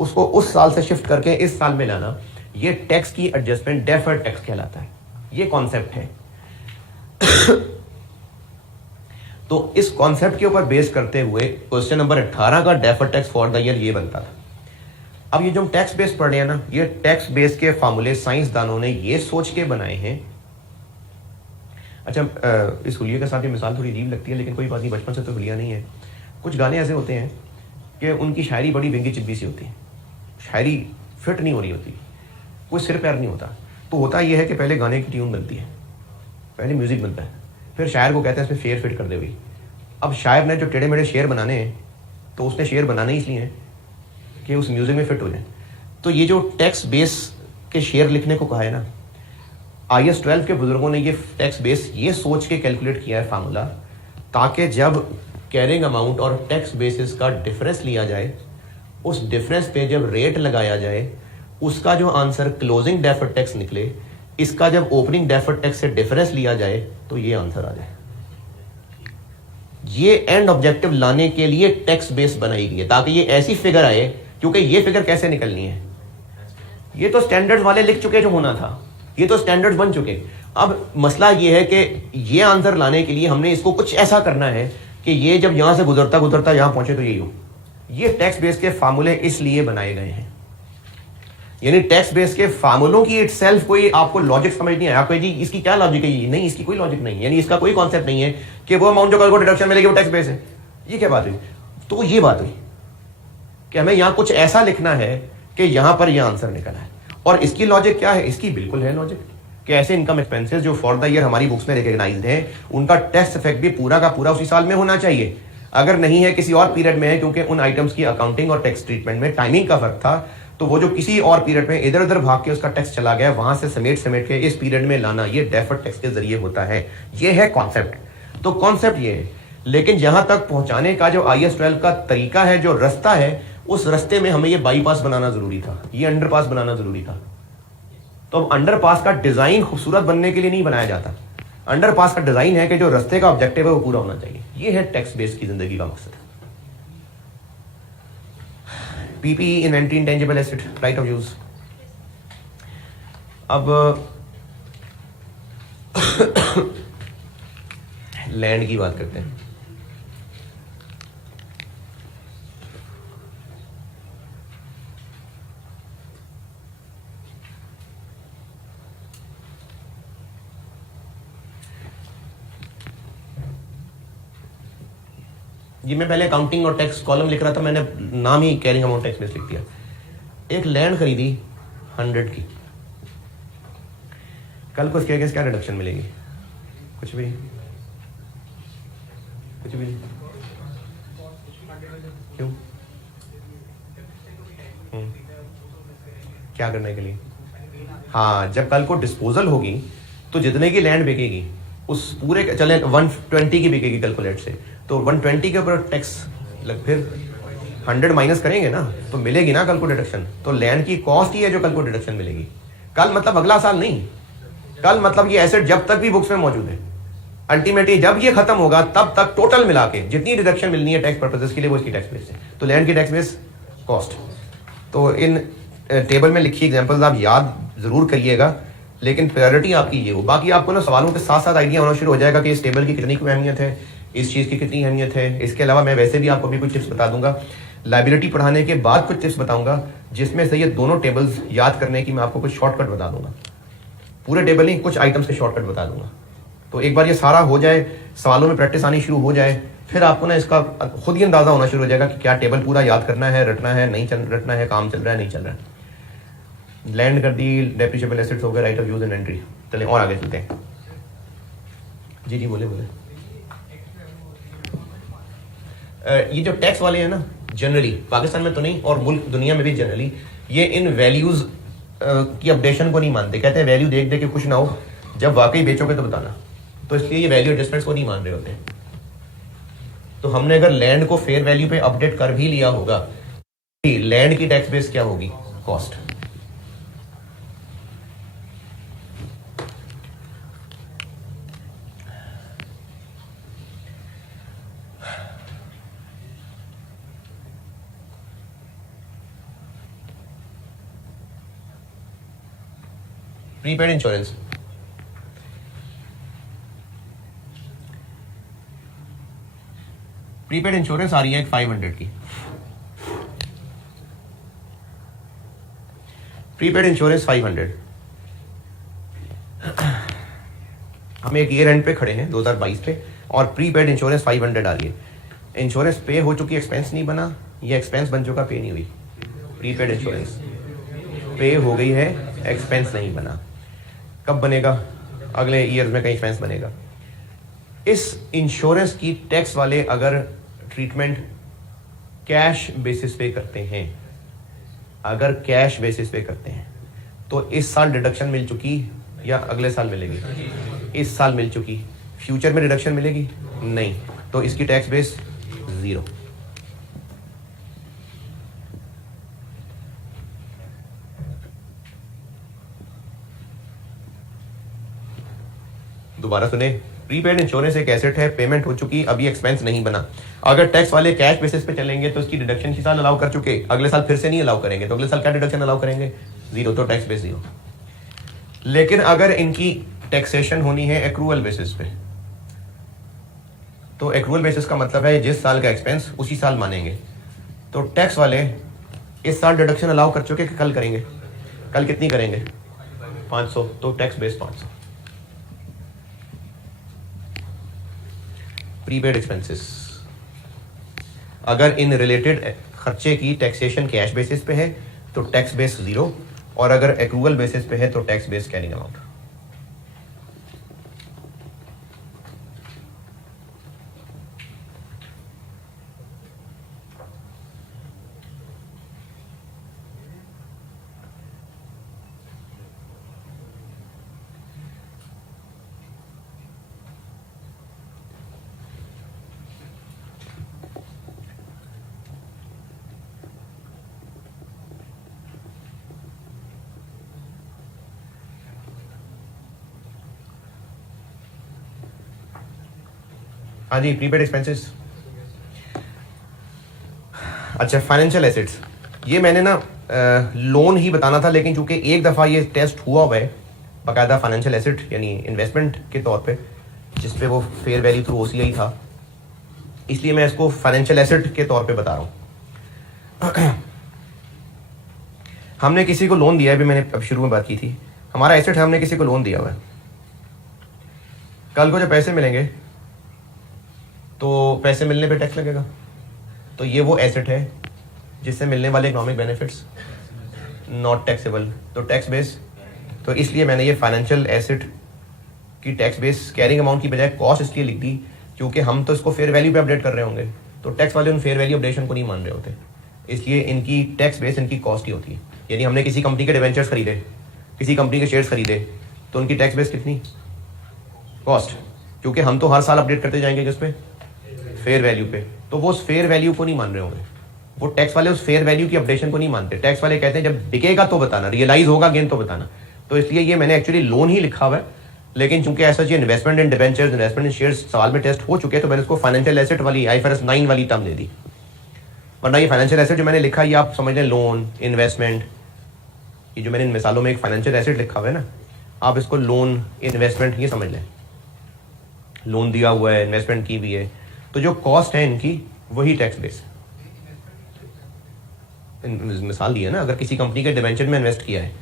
उसको उस साल से शिफ्ट करके इस साल में लाना, ये टैक्स की एडजस्टमेंट डेफर्ड टैक्स कहलाता है। ये कॉन्सेप्ट है। तो इस कॉन्सेप्ट के ऊपर बेस करते हुए क्वेश्चन नंबर 18 का deferred tax for the year ये बनता था। अब ये जो हम टैक्स बेस पढ़ रहे हैं ना, ये टैक्स बेस के फार्मूले साइंसदानों ने ये सोच के बनाए हैं। अच्छा इस हुलिये के साथ ये मिसाल थोड़ी अजीब लगती है लेकिन कोई बात नहीं, बचपन से तो हुलिया नहीं है। कुछ गाने ऐसे होते हैं कि उनकी शायरी बड़ी बेंगी चिब्बी सी होती है, शायरी फिट नहीं हो रही होती, कोई सिर पैर नहीं होता। तो होता यह है कि पहले गाने की ट्यून बनती है, पहले म्यूजिक बनता है, फिर शायर को कहते हैं इसमें शेर फिट कर दे भाई। अब शायर ने जो टेढ़े मेढ़े शेर बनाने हैं तो उसने शेर बनाने इसलिए हैं कि उस म्यूजिक में फिट हो जाए। तो ये जो टैक्स बेस के शेर लिखने को कहा है ना, IAS 12 के बुजुर्गों ने ये टैक्स बेस ये सोच के कैलकुलेट किया है फार्मूला, ताकि जब कैरिंग अमाउंट और टैक्स बेसिस का डिफरेंस लिया जाए, उस डिफरेंस पे जब रेट लगाया जाए, उसका जो आंसर क्लोजिंग डेफर्ड टैक्स निकले इसका जब ओपनिंग डेफर्ड टैक्स से डिफरेंस लिया जाए तो ये आंसर आ जाए। ये एंड ऑब्जेक्टिव लाने के लिए टैक्स बेस बनाई गई है ताकि ये ऐसी फिगर आए, क्योंकि ये फिगर कैसे निकलनी है, ये तो स्टैंडर्ड्स वाले लिख चुके जो होना था, ये तो स्टैंडर्ड्स बन चुके। अब मसला ये है कि ये आंसर लाने के लिए हमने इसको कुछ ऐसा करना है कि ये जब यहां से गुजरता गुजरता यहां पहुंचे तो यही हो। ये टैक्स बेस के फार्मूले इसलिए बनाए गए हैं, यानी टैक्स बेस के फार्मूलों की इटसेल्फ कोई आपको लॉजिक समझ नहीं आया, कोई जी इसकी क्या लॉजिक है, ये नहीं, इसकी कोई लॉजिक नहीं है, यानी इसका कोई कॉन्सेप्ट नहीं है कि वो अमाउंट जो कल को डिडक्शन मिलेगी वो टैक्स बेस है। ये क्या बात हुई? तो ये बात हुई कि हमें यहां कुछ ऐसा लिखना है कि यहां पर यह आंसर निकला है। और इसकी लॉजिक क्या है? इसकी बिल्कुल है लॉजिक कि ऐसे इनकम एक्सपेंसेस जो फॉर द ईयर हमारी बुक्स में रिकॉग्नाइज्ड हैं, उनका टैक्स इफेक्ट भी पूरा का पूरा उसी साल में होना चाहिए। अगर नहीं है, किसी और पीरियड में है, क्योंकि उन आइटम्स की अकाउंटिंग और टैक्स ट्रीटमेंट में टाइमिंग का फर्क था, तो वो जो किसी और पीरियड में इधर उधर भाग के उसका टैक्स चला गया, वहां से समेट समेट के इस पीरियड में लाना, ये डेफर्ड टैक्स के जरिए होता है। ये है कॉन्सेप्ट। तो कॉन्सेप्ट ये है, लेकिन जहां तक पहुंचाने का जो IAS 12 का तरीका है, जो रास्ता है, उस रास्ते में हमें ये बाईपास बनाना जरूरी था, ये अंडरपास बनाना जरूरी था। तो अब अंडरपास का डिजाइन खूबसूरत बनने के लिए नहीं बनाया जाता, अंडरपास का डिजाइन है कि जो रास्ते का ऑब्जेक्टिव है वो पूरा होना चाहिए। ये है टैक्स बेस की जिंदगी का मकसद। PPE inventory intangible asset, right of use. अब लैंड की बात करते हैं। ये मैं पहले अकाउंटिंग और टैक्स कॉलम लिख रहा था, मैंने नाम ही कैरिंग अमाउंट टैक्स बेस लिख दिया। एक लैंड खरीदी 100 की, कल को इसके क्या रिडक्शन मिलेगी? कुछ भी, कुछ भी नहीं। क्यों? क्या करने के लिए? हाँ, जब कल को डिस्पोजल होगी तो जितने की लैंड बिकेगी उस पूरे, चले 120 की बिकेगी कैलकुलेट से, तो 120 के ऊपर टैक्स लग, फिर 100 माइनस करेंगे ना तो मिलेगी ना कल को डिडक्शन। तो लैंड की कॉस्ट ही है जो कल को डिडक्शन मिलेगी। कल मतलब अगला साल नहीं, कल मतलब ये एसेट जब तक भी बुक्स में मौजूद है, अल्टीमेटली जब ये खत्म होगा तब तक टोटल मिला के जितनी डिडक्शन मिलनी है टैक्स पर्पसेस के लिए वो इसकी टैक्स बेस है। तो लैंड की टैक्स बेस कॉस्ट। तो इन टेबल में लिखी एग्जांपल्स आप याद जरूर करिएगा, लेकिन प्रायोरिटी आपकी ये हो। बाकी आपको ना सवालों के साथ साथ आइडिया होना शुरू हो जाएगा कि इस टेबल की कितनी अहमियत है, इस चीज़ की कितनी अहमियत है। इसके अलावा मैं वैसे भी आपको भी कुछ टिप्स बता दूंगा, लाइबिलिटी पढ़ाने के बाद कुछ टिप्स बताऊंगा जिसमें से ये दोनों टेबल्स याद करने की मैं आपको कुछ शॉर्टकट बता दूंगा। पूरे टेबल नहीं, कुछ आइटम्स के शॉर्टकट बता दूंगा। तो एक बार ये सारा हो जाए, सवालों में प्रैक्टिस आनी शुरू हो जाए, फिर आपको ना इसका खुद ही अंदाजा होना शुरू हो जाएगा कि क्या टेबल पूरा याद करना है, रटना है, नहीं रटना है, काम चल रहा है, नहीं चल रहा है। लैंड कर दी, डेप्रिशिएबल एसेट्स हो गए, राइट ऑफ यूज इन्वेंटरी। चलें और आगे चलते हैं। जी जी बोले बोले। ये जो टैक्स वाले हैं ना, जनरली पाकिस्तान में तो नहीं और मुल्क दुनिया में भी जनरली, ये इन वैल्यूज की अपडेशन को नहीं मानते। कहते हैं वैल्यू देख दे के खुश ना हो, जब वाकई बेचोगे तो बताना। तो इसलिए ये वैल्यू एडजस्टमेंट्स को नहीं मान रहे होते। तो हमने अगर लैंड को फेयर वैल्यू पे अपडेट कर भी लिया होगा, लैंड की टैक्स बेस क्या होगी? Cost. Prepaid insurance, prepaid insurance आ रही है 500 की। Prepaid insurance 500। हम एक ईयर एंड पे खड़े हैं 2022 पे, और प्रीपेड इंश्योरेंस 500 आ रही है। इंश्योरेंस पे हो चुकी, एक्सपेंस नहीं बना, ये एक्सपेंस बन चुका, पे नहीं हुई। प्रीपेड इंश्योरेंस पे हो गई है, एक्सपेंस नहीं बना। कब बनेगा? अगले ईयर में कहीं एक्सपेंस बनेगा। इस इंश्योरेंस की टैक्स वाले अगर ट्रीटमेंट कैश बेसिस पे करते हैं, अगर कैश बेसिस पे करते हैं, तो इस साल डिडक्शन मिल चुकी या अगले साल मिलेगी? इस साल मिल चुकी। फ्यूचर में डिडक्शन मिलेगी? नहीं। तो इसकी टैक्स बेस 0। दोबारा सुने, प्रीपेड इंश्योरेंस एक एसेट है, पेमेंट हो चुकी, अभी एक्सपेंस नहीं बना। अगर टैक्स वाले कैश बेसिस पे चलेंगे तो इसकी डिडक्शन इसी साल अलाउ कर चुके, अगले साल फिर से नहीं अलाउ करेंगे, तो अगले साल क्या डिडक्शन अलाउ करेंगे? जीरो, तो टैक्स बेस जीरो। लेकिन अगर इनकी टैक्सेशन होनी है एक्रूअल बेसिस पे, तो एक्रूअल बेसिस का मतलब है जिस साल का एक्सपेंस उसी साल मानेंगे। तो टैक्स वाले इस साल डिडक्शन अलाउ कर चुके कि कल करेंगे, कल कितनी करेंगे? 500, तो टैक्स बेस 500। प्रीपेड एक्सपेंसेस, अगर इन रिलेटेड खर्चे की टैक्सेशन कैश बेसिस पे है तो टैक्स बेस जीरो, और अगर एक्रूअल बेसिस पे है तो टैक्स बेस कैरिंग अमाउंट। हाँ जी, प्रीपेड एक्सपेंसेस। अच्छा, फाइनेंशियल एसेट्स, ये मैंने ना लोन ही बताना था, लेकिन चूंकि एक दफ़ा ये टेस्ट हुआ हुआ है बाकायदा फाइनेंशियल एसेट यानी इन्वेस्टमेंट के तौर पे, जिस पे वो फेयर वैल्यू थ्रू ओसीआई था, इसलिए मैं इसको फाइनेंशियल एसेट के तौर पे बता रहा हूँ। हमने किसी को लोन दिया है, अभी मैंने अब शुरू में बात की थी, हमारा एसेट है, हमने किसी को लोन दिया हुआ है। कल को जब पैसे मिलेंगे तो पैसे मिलने पे टैक्स लगेगा, तो ये वो एसेट है जिससे मिलने वाले इकोनॉमिक बेनिफिट्स नॉट टैक्सेबल, तो टैक्स बेस। तो इसलिए मैंने ये फाइनेंशियल एसेट की टैक्स बेस कैरिंग अमाउंट की बजाय कॉस्ट इसलिए लिख दी क्योंकि हम तो इसको फेयर वैल्यू पे अपडेट कर रहे होंगे, तो टैक्स वाले उन फेयर वैल्यू अपडेशन को नहीं मान रहे होते, इसलिए इनकी टैक्स बेस इनकी कॉस्ट ही होती है। यानी हमने किसी कंपनी के डिवेंचर्स खरीदे, किसी कंपनी के शेयर्स खरीदे, तो उनकी टैक्स बेस कितनी? कॉस्ट, क्योंकि हम तो हर साल अपडेट करते जाएंगे किस पे? फेयर वैल्यू पे, तो वो उस फेयर वैल्यू को नहीं मान रहे होंगे, वो टैक्स वाले उस फेयर वैल्यू की अपडेशन को नहीं मानते। टैक्स वाले कहते हैं जब बिकेगा तो बताना, रियलाइज होगा गेन तो बताना। तो इसलिए ये मैंने एक्चुअली लोन ही लिखा हुआ है, लेकिन चूंकि ऐसा ये इन्वेस्टमेंट इन डिवेंचर्स, इन्वेस्टमेंट इन शेयर्स सवाल में टेस्ट हो चुके हैं, तो मैंने उसको फाइनेंशियल एसेट वाली IFRS 9 वाली टर्म दे दी। वरना ये फाइनेंशियल एसेट जो मैंने लिखा, ये आप समझ लें लोन, इन्वेस्टमेंट, ये जो मैंने इन मिसालों में एक फाइनेंशियल एसेट लिखा हुआ है ना, आप इसको लोन, इन्वेस्टमेंट ये समझ लें। लोन दिया हुआ है, इन्वेस्टमेंट की भी है, तो जो कॉस्ट है इनकी वही टैक्स बेस। मिसाल दी है ना, अगर किसी कंपनी के डिवेंचर में इन्वेस्ट किया है,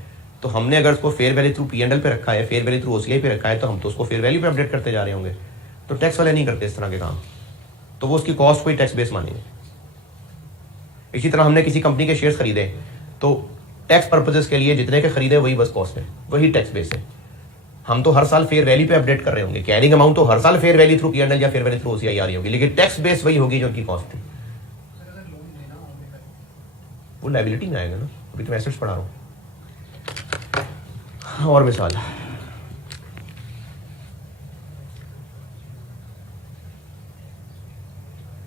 तो हमने अगर उसको फेयर वैल्यू थ्रू P&L पे रखा है, फेयर वैल्यू थ्रू OCI पे रखा है, तो हम तो उसको फेयर वैल्यू पे अपडेट करते जा रहे होंगे। तो टैक्स वाले नहीं करते इस तरह के काम, तो वो उसकी कॉस्ट को ही टैक्स बेस मानेंगे। इसी तरह हमने किसी कंपनी के शेयर्स खरीदे, तो टैक्स पर्पजेस के लिए जितने के खरीदे वही बस कॉस्ट है, वही टैक्स बेस है। हम तो हर साल फेयर वैल्यू पे अपडेट कर रहे होंगे, कैरिंग अमाउंट तो हर साल फेयर वैल्यू थ्रू P&L या फेयर वैल्यू थ्रू OCI आ रही होगी, लेकिन टैक्स बेस वही होगी जो उनकी कॉस्ट थी। वो लायबिलिटी में आएगा ना, अभी तो एसेट्स पढ़ा रहा हूँ। और मिसाल,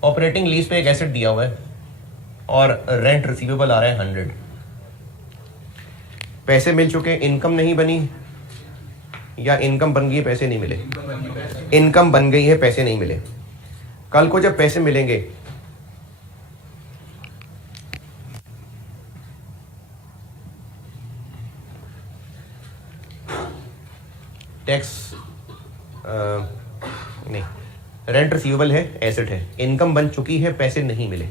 ऑपरेटिंग लीज पे एक एसेट दिया हुआ है और रेंट रिसीवेबल आ रहा है 100, पैसे मिल चुके, इनकम नहीं बनी, या इनकम बन गई है पैसे नहीं मिले? इनकम बन गई है पैसे नहीं मिले। कल को जब पैसे मिलेंगे टैक्स नहीं, रेंट रिसीवेबल है, एसेट है, इनकम बन चुकी है, पैसे नहीं मिले।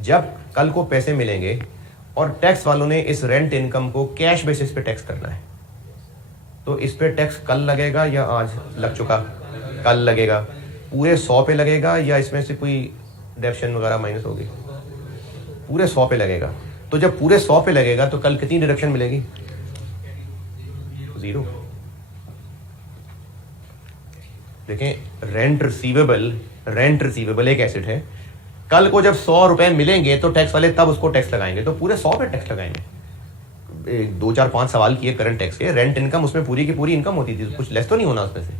जब कल को पैसे मिलेंगे और टैक्स वालों ने इस रेंट इनकम को कैश बेसिस पे टैक्स करना है, तो इस पे टैक्स कल लगेगा या आज लग चुका? कल लगेगा। पूरे 100 पे लगेगा या इसमें से कोई डिडक्शन वगैरह माइनस होगी? पूरे 100 पे लगेगा। तो जब पूरे 100 पे लगेगा तो कल कितनी डिडक्शन मिलेगी? 0। देखें, रेंट रिसीवेबल एक एसेट है, कल को जब 100 रुपए मिलेंगे तो टैक्स वाले तब उसको टैक्स लगाएंगे, तो पूरे 100 पे टैक्स लगाएंगे। 2 4 5 सवाल किए करंट टैक्स के, रेंट इनकम उसमें पूरी की पूरी इनकम होती थी, कुछ लेस तो नहीं होना उसमें से,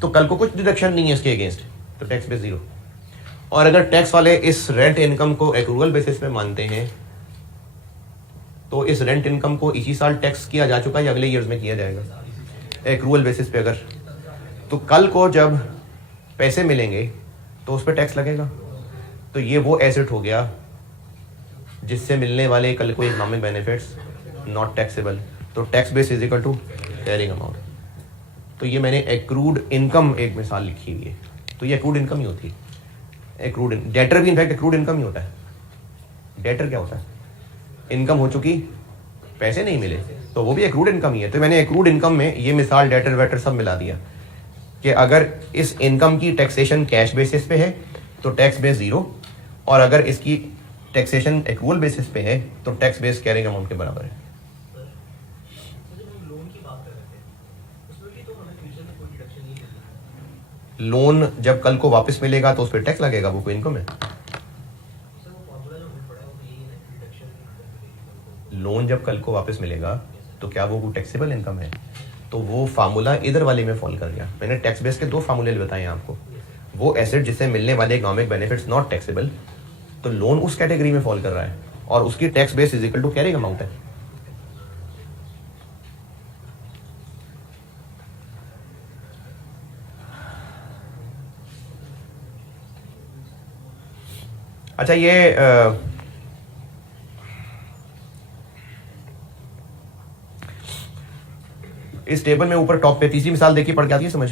तो कल को कुछ डिडक्शन नहीं है इसके अगेंस्ट, तो टैक्स बेस 0। और अगर टैक्स वाले इस रेंट इनकम को एक्रूअल बेसिस पे मानते हैं, तो इस रेंट इनकम को इसी साल टैक्स किया जा चुका है या अगले ईयर्स में किया जाएगा? एक्रूअल बेसिस पे अगर तो कल को जब पैसे मिलेंगे तो उस पर टैक्स लगेगा। तो ये वो एसेट हो गया जिससे मिलने वाले कल को इकोनॉमिक बेनिफिट्स नॉट टैक्सेबल। तो tax base is equal to carrying amount. तो ये मैंने एक्रूड इनकम एक मिसाल लिखी हुई है। तो ये एक्रूड इनकम ही होती है। एक्रूड डेटर भी इनफैक्ट एक्रूड इनकम ही होता है। डेटर क्या होता है? इनकम हो चुकी, पैसे नहीं मिले, तो वो भी एक्रूड इनकम ही है। तो मैंने एक्रूड इनकम में ये मिसाल डेटर वेटर सब मिला दिया कि अगर इस इनकम की टैक्सेशन कैश बेसिस पे है तो टैक्स बेस 0, और अगर इसकी टैक्सेशन एक्रूअल बेसिस पे है तो टैक्स बेस कैरिंग अमाउंट के बराबर है। लोन जब कल को वापस मिलेगा तो उस पर टैक्स लगेगा, वो कोई इनकम है। लोन जब कल को वापस मिलेगा तो क्या वो टैक्सेबल इनकम है? तो वो फार्मूला इधर वाले में फॉल कर गया। मैंने टैक्स बेस के 2 फार्मूले बताए हैं आपको। वो एसेट जिससे मिलने वाले इकोनॉमिक बेनिफिट्स नॉट टैक्सेबल, तो लोन उस कैटेगरी में फॉल कर रहा है और उसकी tax base is equal to carrying amount है। अच्छा, ये इस टेबल में ऊपर टॉप पे तीसरी मिसाल देखिए, पढ़ के आती है समझ?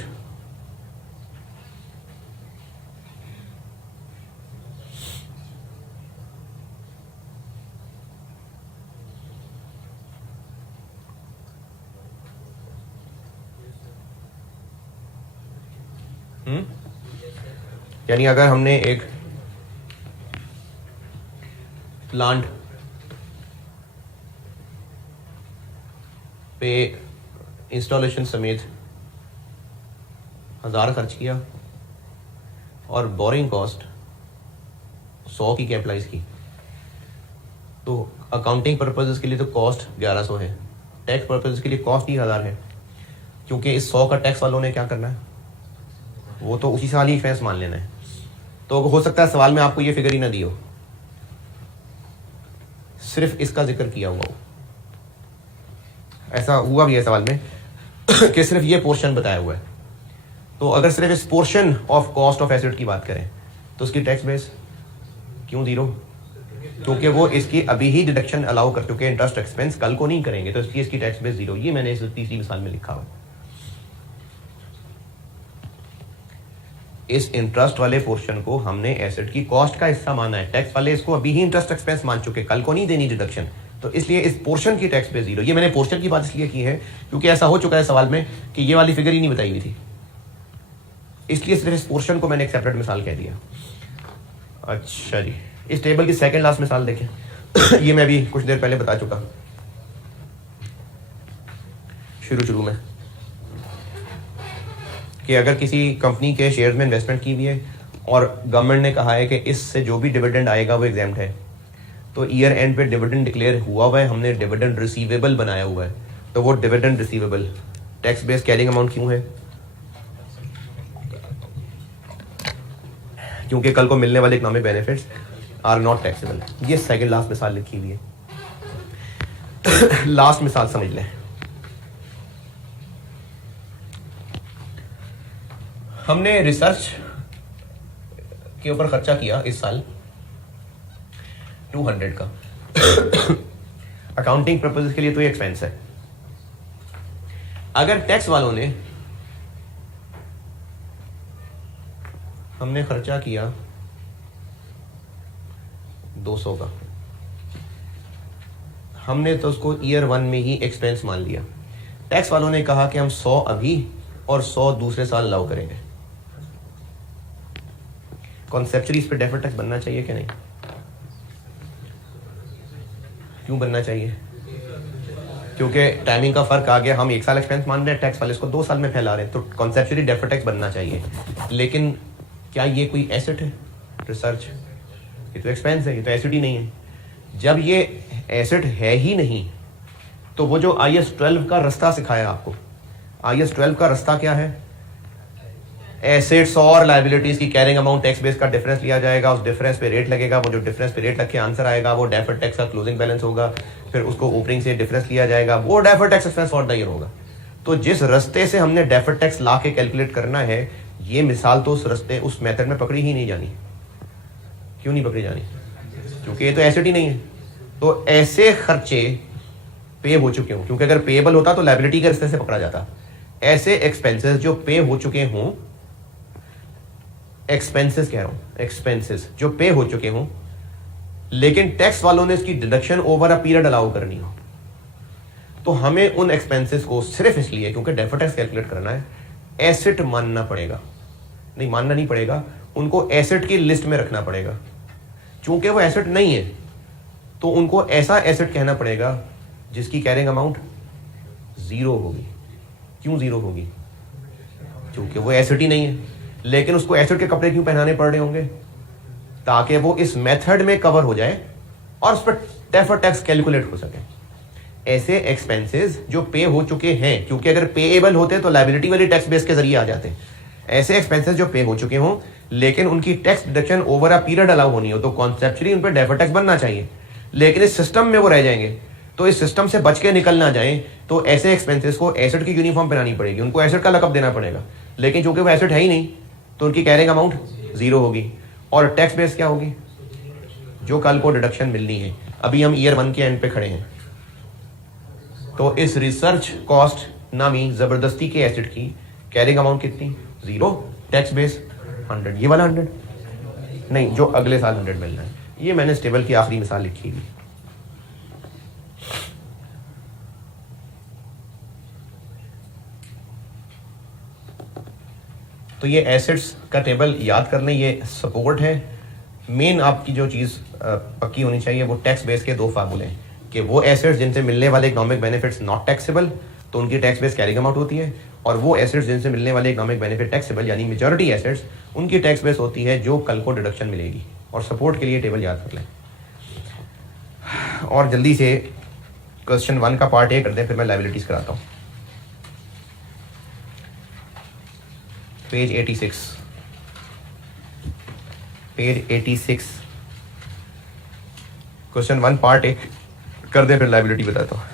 यानी अगर हमने एक प्लांट पे इंस्टॉलेशन समेत 1000 खर्च किया और बोरिंग कॉस्ट 100 की कैपिटलाइज की, तो अकाउंटिंग पर्पसेस के लिए तो कॉस्ट 1100 है, टैक्स पर्पसेस के लिए कॉस्ट ही 1000 है, क्योंकि इस 100 का टैक्स वालों ने क्या करना है, वो तो उसी साल ही एक्सपेंस मान लेना है। तो हो सकता है सवाल में आपको ये फिगर ही ना दी हो, सिर्फ इसका जिक्र किया हुआ हो। ऐसा हुआ भी है सवाल में कि सिर्फ ये पोर्शन बताया हुआ है। तो अगर सिर्फ इस portion of cost of asset की बात करें तो उसकी टैक्स बेस क्यों 0? क्योंकि वो इसकी अभी ही डिडक्शन अलाउ कर चुके हैं, इंटरेस्ट एक्सपेंस कल को नहीं करेंगे, तो इसलिए इसकी टैक्स बेस 0। ये मैंने इस तीसरी मिसाल में लिखा हुआ। इस इंटरेस्ट वाले पोर्शन को हमने एसेट की कॉस्ट का हिस्सा माना है, टैक्स वाले इसको अभी ही इंटरेस्ट एक्सपेंस मान चुके, कल को नहीं देनी डिडक्शन, तो इसलिए इस पोर्शन की टैक्स बेस 0। ये मैंने पोर्शन की बात इसलिए की है क्योंकि ऐसा हो चुका है सवाल में कि ये वाली फिगर ही नहीं बताई हुई थी, इसलिए सिर्फ इस पोर्शन को मैंने एक सेपरेट मिसाल कह दिया। अच्छा जी, इस टेबल की सेकंड लास्ट मिसाल देखें ये मैं अभी कुछ देर पहले बता चुका शुरू में कि अगर किसी कंपनी के शेयर्स में इन्वेस्टमेंट की हुई है और गवर्नमेंट ने कहा है कि इससे जो भी डिविडेंड आएगा वो एग्जाम्प्ट है, तो ईयर एंड पे डिविडेंड डिक्लेयर हुआ है, हमने डिविडेंड रिसीवेबल बनाया हुआ है, तो वो dividend receivable tax base carrying amount क्यों है? क्योंकि कल को मिलने वाले economic benefits are not taxable. ये सेकंड लास्ट मिसाल लिखी हुई है। लास्ट मिसाल समझ लें। हमने रिसर्च के ऊपर खर्चा किया इस साल 200 का अकाउंटिंग पर्पस के लिए तो ये एक्सपेंस है। अगर टैक्स वालों ने हमने खर्चा किया 200 का, हमने तो उसको ईयर 1 में ही एक्सपेंस मान लिया, टैक्स वालों ने कहा कि हम 100 अभी और 100 दूसरे साल अलाउ करेंगे। कॉन्सेप्चुअली इस पे डेफर्ड टैक्स बनना चाहिए कि नहीं? क्यों बनना चाहिए? क्योंकि टाइमिंग का फर्क आ गया, हम 1 साल एक्सपेंस मान रहे हैं, टैक्स वाले इसको 2 साल में फैला रहे हैं, तो कॉन्सेप्चुअली डेफर्ड टैक्स बनना चाहिए। लेकिन क्या ये कोई एसेट है? रिसर्च ये तो एक्सपेंस है, ये तो एसेट ही नहीं है। जब ये एसेट है ही नहीं तो वो जो IAS 12 का रास्ता सिखाया आपको, IAS 12 का रास्ता क्या है? एसेट्स और लायबिलिटीज की कैरिंग अमाउंट टैक्स बेस का डिफरेंस लिया जाएगा, उस डिफरेंस पे रेट लगेगा, वो जो डिफरेंस पे रेट लग के आंसर आएगा वो डेफर्ड टैक्स का क्लोजिंग बैलेंस होगा, फिर उसको ओपनिंग से डिफरेंस लिया जाएगा, वो deferred tax expense for the year होगा। तो जिस रास्ते से हमने डेफर्ड टैक्स ला के कैलकुलेट करना है, ये मिसाल तो उस रास्ते उस मेथड में पकड़ी ही नहीं जानी। क्यों नहीं पकड़ी जानी? क्योंकि ये तो एसेट ही नहीं है। तो ऐसे खर्चे पे हो चुके हों, क्योंकि अगर पेएबल होता तो लायबिलिटी के रास्ते से पकड़ा जाता। ऐसे एक्सपेंसेस जो पे हो चुके हों, एक्सपेंसेस कह रहा हूं, एक्सपेंसेस जो पे हो चुके हों, लेकिन टैक्स वालों ने इसकी deduction over a period allow करनी हो, तो हमें उन एक्सपेंसेस को सिर्फ इसलिए क्योंकि डेफर्ड टैक्स कैलकुलेट करना है, एसेट मानना पड़ेगा। नहीं, मानना नहीं पड़ेगा, उनको एसेट की लिस्ट में रखना पड़ेगा। चूंकि वो एसेट नहीं है, तो उनको ऐसा एसेट कहना पड़ेगा जिसकी कैरिंग अमाउंट जीरो होगी। क्यों जीरो होगी? क्योंकि वो एसेट ही नहीं है। लेकिन उसको एसेट के कपड़े क्यों पहनाने पड़ रहे होंगे? ताकि वो इस मेथड में कवर हो जाए और उस पर डेफर्ड टैक्स कैलकुलेट हो सके। ऐसे एक्सपेंसेस जो पे हो चुके हैं, क्योंकि अगर पेएबल होते तो लायबिलिटी वाली टैक्स बेस के जरिए आ जाते। ऐसे एक्सपेंसेस जो पे हो चुके हों, लेकिन उनकी tax deduction over a period allow होनी हो, तो कॉन्सेप्चुअली उन पर डेफर्ड टैक्स बनना चाहिए, लेकिन इस सिस्टम में वो रह जाएंगे। तो इस सिस्टम से बच के निकल ना जाए, तो ऐसे एक्सपेंसेस को एसेट की यूनिफॉर्म पहनानी पड़ेगी, उनको एसेट का लकब देना पड़ेगा। लेकिन चूंकि वो एसेट है ही नहीं, तो उनकी कैरिंग अमाउंट जीरो होगी। और टैक्स बेस क्या होगी? जो कल को डिडक्शन मिलनी है। अभी हम ईयर 1 के एंड पे खड़े हैं, तो इस रिसर्च कॉस्ट नामी जबरदस्ती के एसेट की कैरिंग अमाउंट कितनी? जीरो। Tax base 100। ये वाला 100 नहीं, जो अगले साल 100 मिलना है। ये मैंने इस टेबल की आखिरी मिसाल लिखी हुई। तो ये एसेट्स का टेबल याद कर लें, ये सपोर्ट है। मेन आपकी जो चीज़ पक्की होनी चाहिए वो टैक्स बेस के दो फार्मूले हैं कि वो एसेट्स जिनसे मिलने वाले इकोनॉमिक बेनिफिट्स नॉट टैक्सेबल, तो उनकी टैक्स बेस कैरिंग अमाउंट होती है, और वो एसेट्स जिनसे मिलने वाले इकोनॉमिक बेनिफिट टैक्सेबल यानी मेजॉरिटी एसेट्स, उनकी टैक्स बेस होती है जो कल को डिडक्शन मिलेगी। और सपोर्ट के लिए टेबल याद कर लें। और जल्दी से क्वेश्चन 1 का पार्ट ए कर दें, फिर मैं लायबिलिटीज कराता हूँ। Page 86, page 86 question 1 part A कर दे, फिर लायबिलिटी बताता हूँ।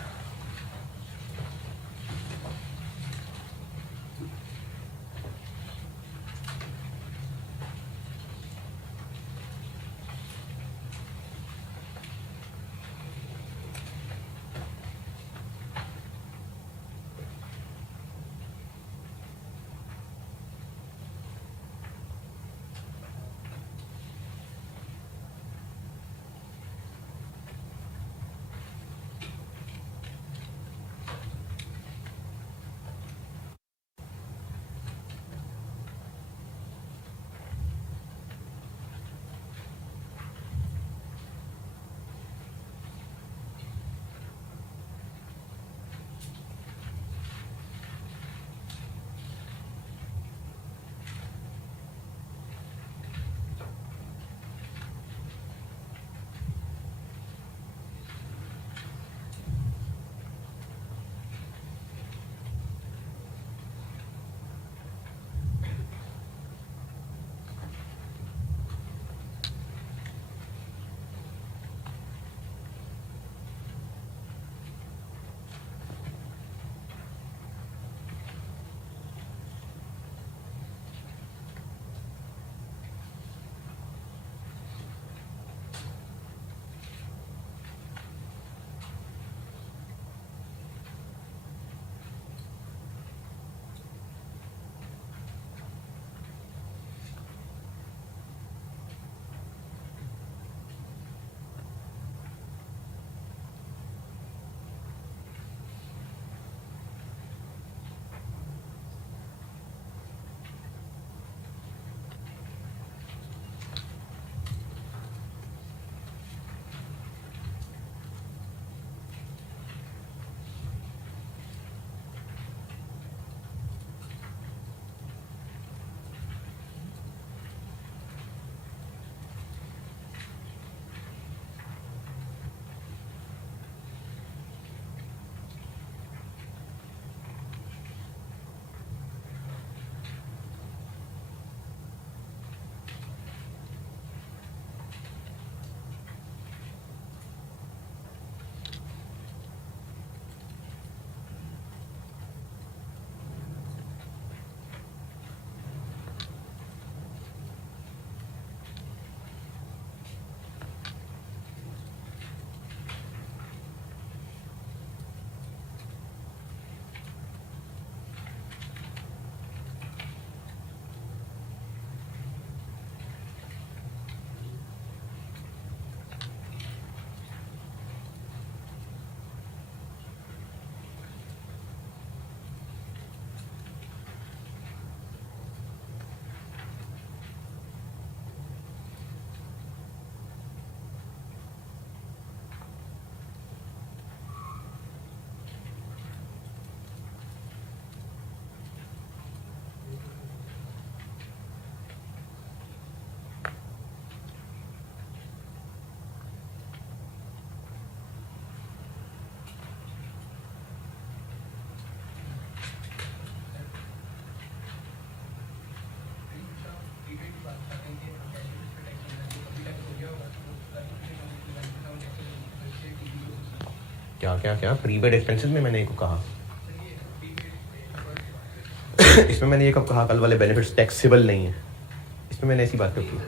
क्या क्या क्या प्रीपेड एक्सपेंसेस में मैंने को कहा इसमें मैंने ये कब कहा कल वाले बेनिफिट्स टैक्सेबल नहीं है, इसमें मैंने ऐसी बात कब की?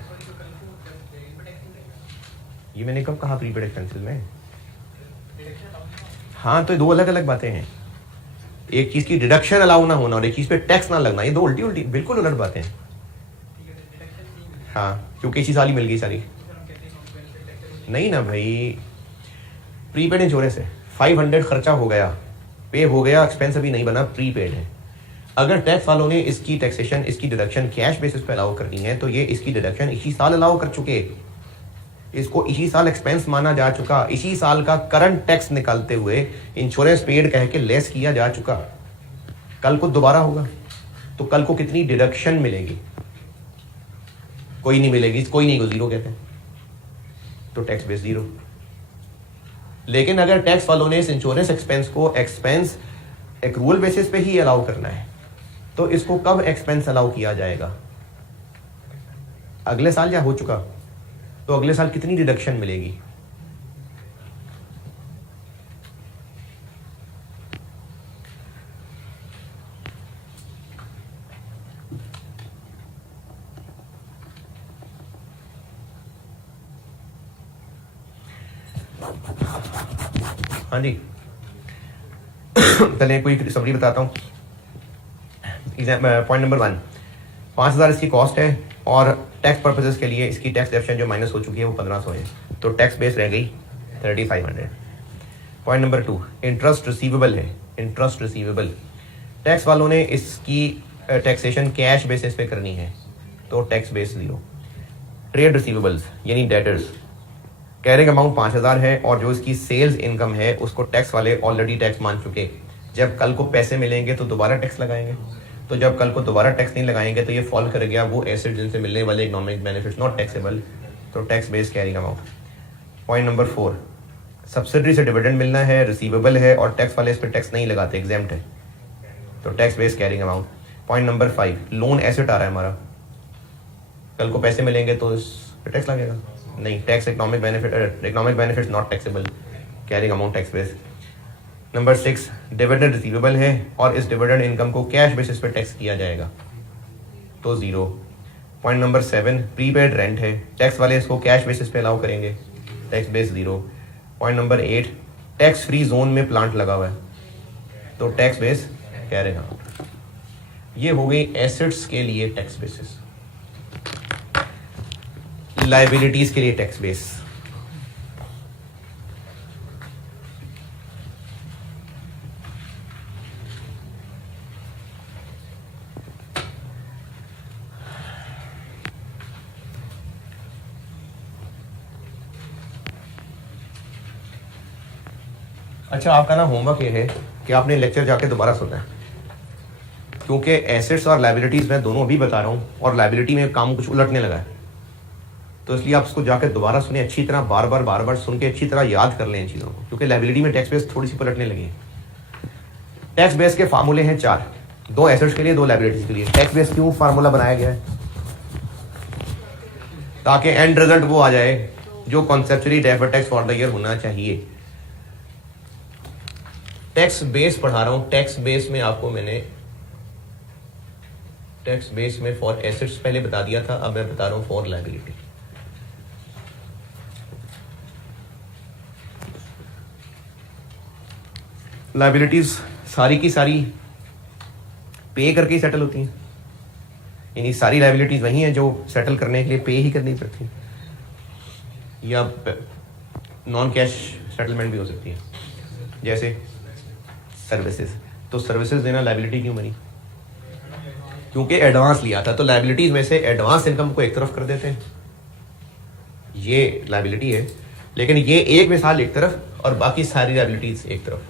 ये मैंने कब कहा प्रीपेड एक्सपेंसेस में? हाँ, तो दो अलग अलग बातें हैं। एक चीज की डिडक्शन अलाउ ना होना और एक चीज पे टैक्स ना लगना, ये दो उल्टी उल्टी बिल्कुल उलट बातें हैं। हाँ, क्योंकि इसी साल ही मिल गई सारी। नहीं ना भाई, प्रीपेड इंश्योरेंस है, 500 खर्चा हो गया, पे हो गया, एक्सपेंस अभी नहीं बना, प्रीपेड है। अगर टैक्स वालों ने इसकी टैक्सेशन, इसकी डिडक्शन कैश बेसिस पे अलाउ करनी है तो ये इसकी डिडक्शन इसी साल अलाउ कर चुके, इसको इसी साल एक्सपेंस माना जा चुका, इसी साल का करंट टैक्स निकालते हुए इंश्योरेंस पेड कह के लेस किया जा चुका। कल को दोबारा होगा तो कल को कितनी डिडक्शन मिलेगी? कोई नहीं मिलेगी, कोई नहीं को जीरो कहते हैं, तो टैक्स बेस जीरो। लेकिन अगर टैक्स वालों ने इस इंश्योरेंस एक्सपेंस को एक्सपेंस एक्रूअल बेसिस पे ही अलाउ करना है तो इसको कब एक्सपेंस अलाउ किया जाएगा? अगले साल या हो चुका? तो अगले साल कितनी डिडक्शन मिलेगी? हाँ जी, पहले कोई समरी बताता हूँ। पॉइंट नंबर 1, 5,000 इसकी कॉस्ट है और टैक्स पर्पसेस के लिए इसकी टैक्स डिडक्शन जो माइनस हो चुकी है वो 1,500 है, तो टैक्स बेस रह गई 3,500। पॉइंट नंबर 2, इंटरेस्ट रिसीवेबल है, इंटरेस्ट रिसीवेबल टैक्स वालों ने इसकी टैक्सेशन कैश बेसिस पे करनी है तो टैक्स बेस 0। ट्रेड रिसीवेबल्स यानी डेटर्स, कैरिंग अमाउंट 5,000 है और जो इसकी सेल्स इनकम है उसको टैक्स वाले ऑलरेडी टैक्स मान चुके, जब कल को पैसे मिलेंगे तो दोबारा टैक्स लगाएंगे, तो जब कल को दोबारा टैक्स नहीं लगाएंगे तो ये फॉल कर गया वो एसेट जिनसे मिलने वाले इकोनॉमिक बेनिफिट्स नॉट टैक्सेबल, तो tax base carrying amount. Point number 4, subsidiary से डिविडेंड मिलना है, रिसीवेबल है और टैक्स वाले इस पर टैक्स नहीं लगाते, एग्जेम्प्ट है, तो tax base carrying amount. Point number 5, loan asset आ रहा है हमारा, कल को पैसे मिलेंगे तो इस पर टैक्स लगेगा नहीं, tax economic benefit not taxable, carrying amount tax base. Number 6, dividend receivable है और इस डिविडेंड इनकम को कैश बेसिस पे टैक्स किया जाएगा तो 0। पॉइंट नंबर 7, प्रीपेड रेंट है, टैक्स वाले इसको कैश बेसिस पे अलाउ करेंगे, tax base 0। Point number 8, tax free zone में प्लांट लगा हुआ है तो टैक्स बेस कैरिंग अमाउंट। ये हो गई एसेट्स के लिए टैक्स बेसिस, लाइबिलिटीज के लिए टैक्स बेस। अच्छा, आपका ना होमवर्क ये है कि आपने लेक्चर जाके दोबारा सुनना है, क्योंकि एसेट्स और लाइबिलिटीज मैं दोनों अभी बता रहा हूँ और लाइबिलिटी में काम कुछ उलटने लगा है, तो इसलिए आप उसको जाकर दोबारा सुने अच्छी तरह, बार बार सुन के अच्छी तरह याद कर लें इन चीज़ों को, क्योंकि लाइबिलिटी में टैक्स बेस थोड़ी सी पलटने लगी है। टैक्स बेस के फार्मूले हैं 4, 2 एसेट्स के लिए 2 लाइबिलिटीज के लिए। टैक्स बेस क्यों फार्मूला बनाया गया है? ताकि एंड रिजल्ट वो आ जाए जो conceptually deferred tax for the year होना चाहिए। टैक्स बेस पढ़ा रहा हूं, टैक्स बेस में आपको मैंने टैक्स बेस में फॉर एसेट्स पहले बता दिया था, अब मैं बता रहा हूं फॉर लाइबिलिटी। लाइबिलिटीज सारी की सारी पे करके ही सेटल होती हैं, यानी सारी लाइबिलिटीज वही हैं जो सेटल करने के लिए पे ही करनी पड़ती हैं, या नॉन कैश सेटलमेंट भी हो सकती है, जैसे सर्विसेज। तो सर्विसेज देना लाइबिलिटी क्यों बनी? क्योंकि एडवांस लिया था, तो लाइबिलिटीज में से एडवांस इनकम को एक तरफ कर देते हैं, ये लाइबिलिटी है, लेकिन ये एक मिसाल एक तरफ और बाकी सारी लाइबिलिटीज एक तरफ।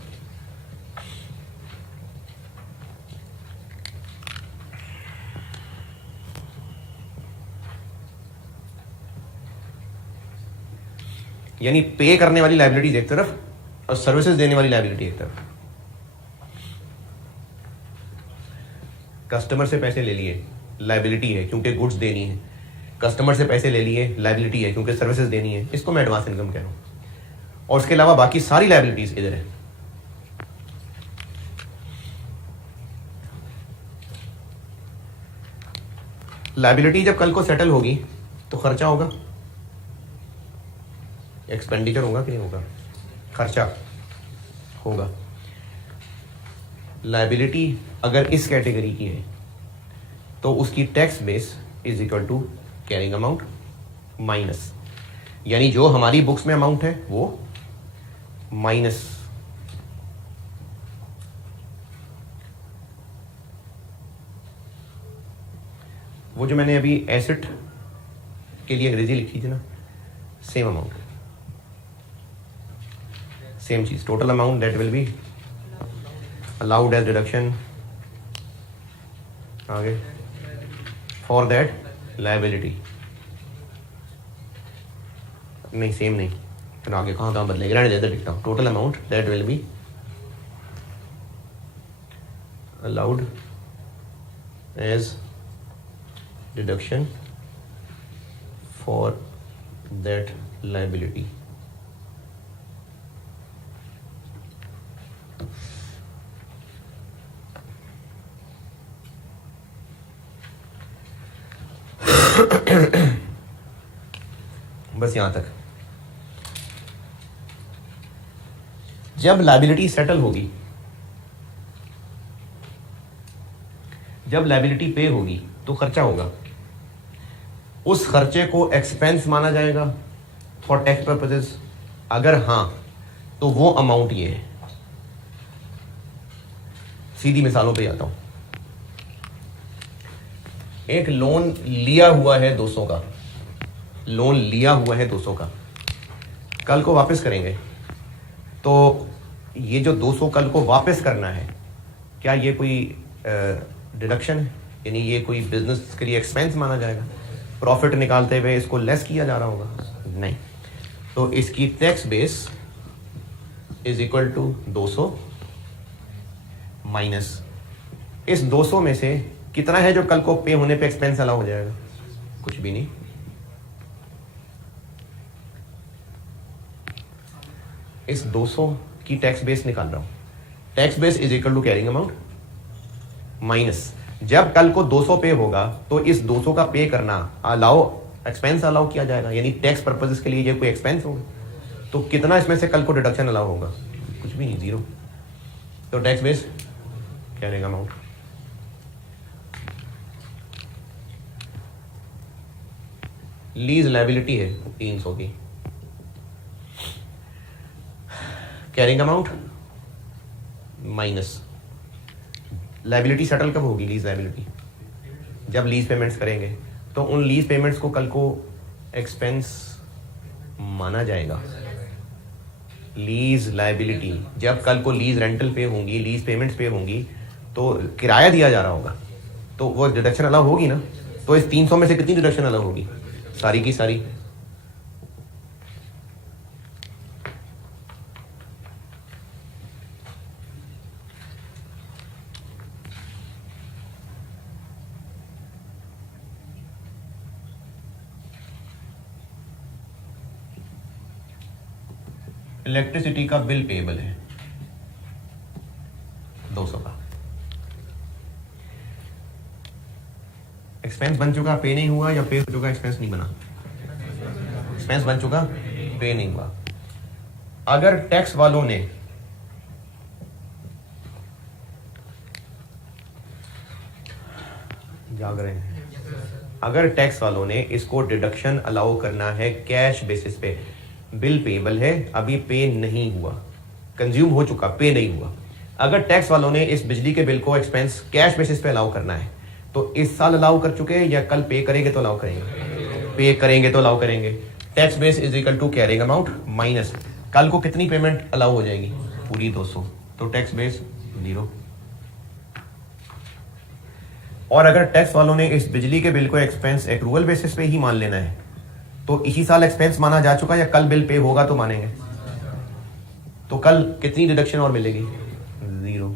यानी पे करने वाली लाइबिलिटीज एक तरफ और सर्विसेज देने वाली लाइबिलिटी एक तरफ। कस्टमर से पैसे ले लिए, लाइबिलिटी है क्योंकि गुड्स देनी है। कस्टमर से पैसे ले लिए, लाइबिलिटी है क्योंकि सर्विसेज देनी है। इसको मैं एडवांस इनकम कह रहा हूँ। और उसके अलावा बाकी सारी लायबिलिटीज इधर है। लायबिलिटी जब कल को सेटल होगी तो खर्चा होगा, एक्सपेंडिचर होगा कि नहीं होगा? खर्चा होगा। लायबिलिटी अगर इस कैटेगरी की है तो उसकी tax base is equal to carrying amount minus, यानी जो हमारी बुक्स में अमाउंट है वो माइनस वो जो मैंने अभी एसेट के लिए अंग्रेजी लिखी थी ना, सेम अमाउंट, सेम चीज, total amount that will be allowed as deduction आगे फॉर दैट लायबिलिटी। नहीं सेम नहीं, फिर आगे कहाँ बदलेगा, रहने देते लिखता हूँ। Total amount that will be allowed as deduction for that liability. बस यहां तक। जब लायबिलिटी सेटल होगी, जब लायबिलिटी पे होगी तो खर्चा होगा, उस खर्चे को एक्सपेंस माना जाएगा फॉर टैक्स पर्पसेस? अगर हां तो वो अमाउंट ये है। सीधी मिसालों पे आता हूं। एक लोन लिया हुआ है 200 का, लोन लिया हुआ है 200 का, कल को वापस करेंगे, तो ये जो 200 कल को वापस करना है, क्या ये कोई डिडक्शन है? यानी ये कोई बिजनेस के लिए एक्सपेंस माना जाएगा? प्रॉफिट निकालते हुए इसको लेस किया जा रहा होगा? नहीं। तो इसकी tax base is equal to 200 minus इस 200 में से कितना है जो कल को पे होने पे एक्सपेंस अलाउ हो जाएगा? कुछ भी नहीं। इस 200 की टैक्स बेस निकाल रहा हूं। Tax base is equal to carrying amount minus, जब कल को 200 पे होगा तो इस 200 का पे करना अलाउ, एक्सपेंस अलाउ किया जाएगा, यानी टैक्स पर्पसेस के लिए ये कोई एक्सपेंस होगा। तो कितना इसमें से कल को डिडक्शन अलाउ होगा? कुछ भी नहीं, जीरो। तो tax base carrying amount. Lease liability है 300 की, carrying amount minus. Liability settle कब होगी? लीज लायबिलिटी जब लीज पेमेंट्स करेंगे, तो उन लीज पेमेंट्स को कल को एक्सपेंस माना जाएगा। लीज लायबिलिटी जब कल को लीज रेंटल पे होंगी, लीज पेमेंट्स पे होंगी, तो किराया दिया जा रहा होगा, तो वो डिडक्शन अलाउ होगी ना। तो इस 300 में से कितनी डिडक्शन अलाउ होगी? सारी की सारी। इलेक्ट्रिसिटी का बिल पेएबल है 200 का, एक्सपेंस बन चुका, पे नहीं हुआ, या पे हो चुका एक्सपेंस नहीं बना? एक्सपेंस बन चुका, पे नहीं हुआ। अगर टैक्स वालों ने जाग रहे हैं, अगर टैक्स वालों ने इसको डिडक्शन अलाउ करना है कैश बेसिस पे, बिल पेएबल है, अभी पे नहीं हुआ, कंज्यूम हो चुका, पे नहीं हुआ। अगर टैक्स वालों ने इस बिजली के बिल को एक्सपेंस कैश बेसिस पे अलाउ करना है, तो इस साल अलाउ कर चुके हैं या कल पे करेंगे तो अलाउ करेंगे? पे करेंगे तो अलाउ करेंगे। Tax base is equal to carrying amount minus, कल को कितनी पेमेंट अलाउ हो जाएगी? पूरी 200, तो टैक्स बेस 0। और अगर टैक्स वालों ने इस बिजली के बिल को एक्सपेंस एक्रूवल बेसिस पे ही मान लेना है, तो इसी साल एक्सपेंस माना जा चुका, या कल बिल पे होगा तो मानेंगे? तो कल कितनी डिडक्शन और मिलेगी? 0।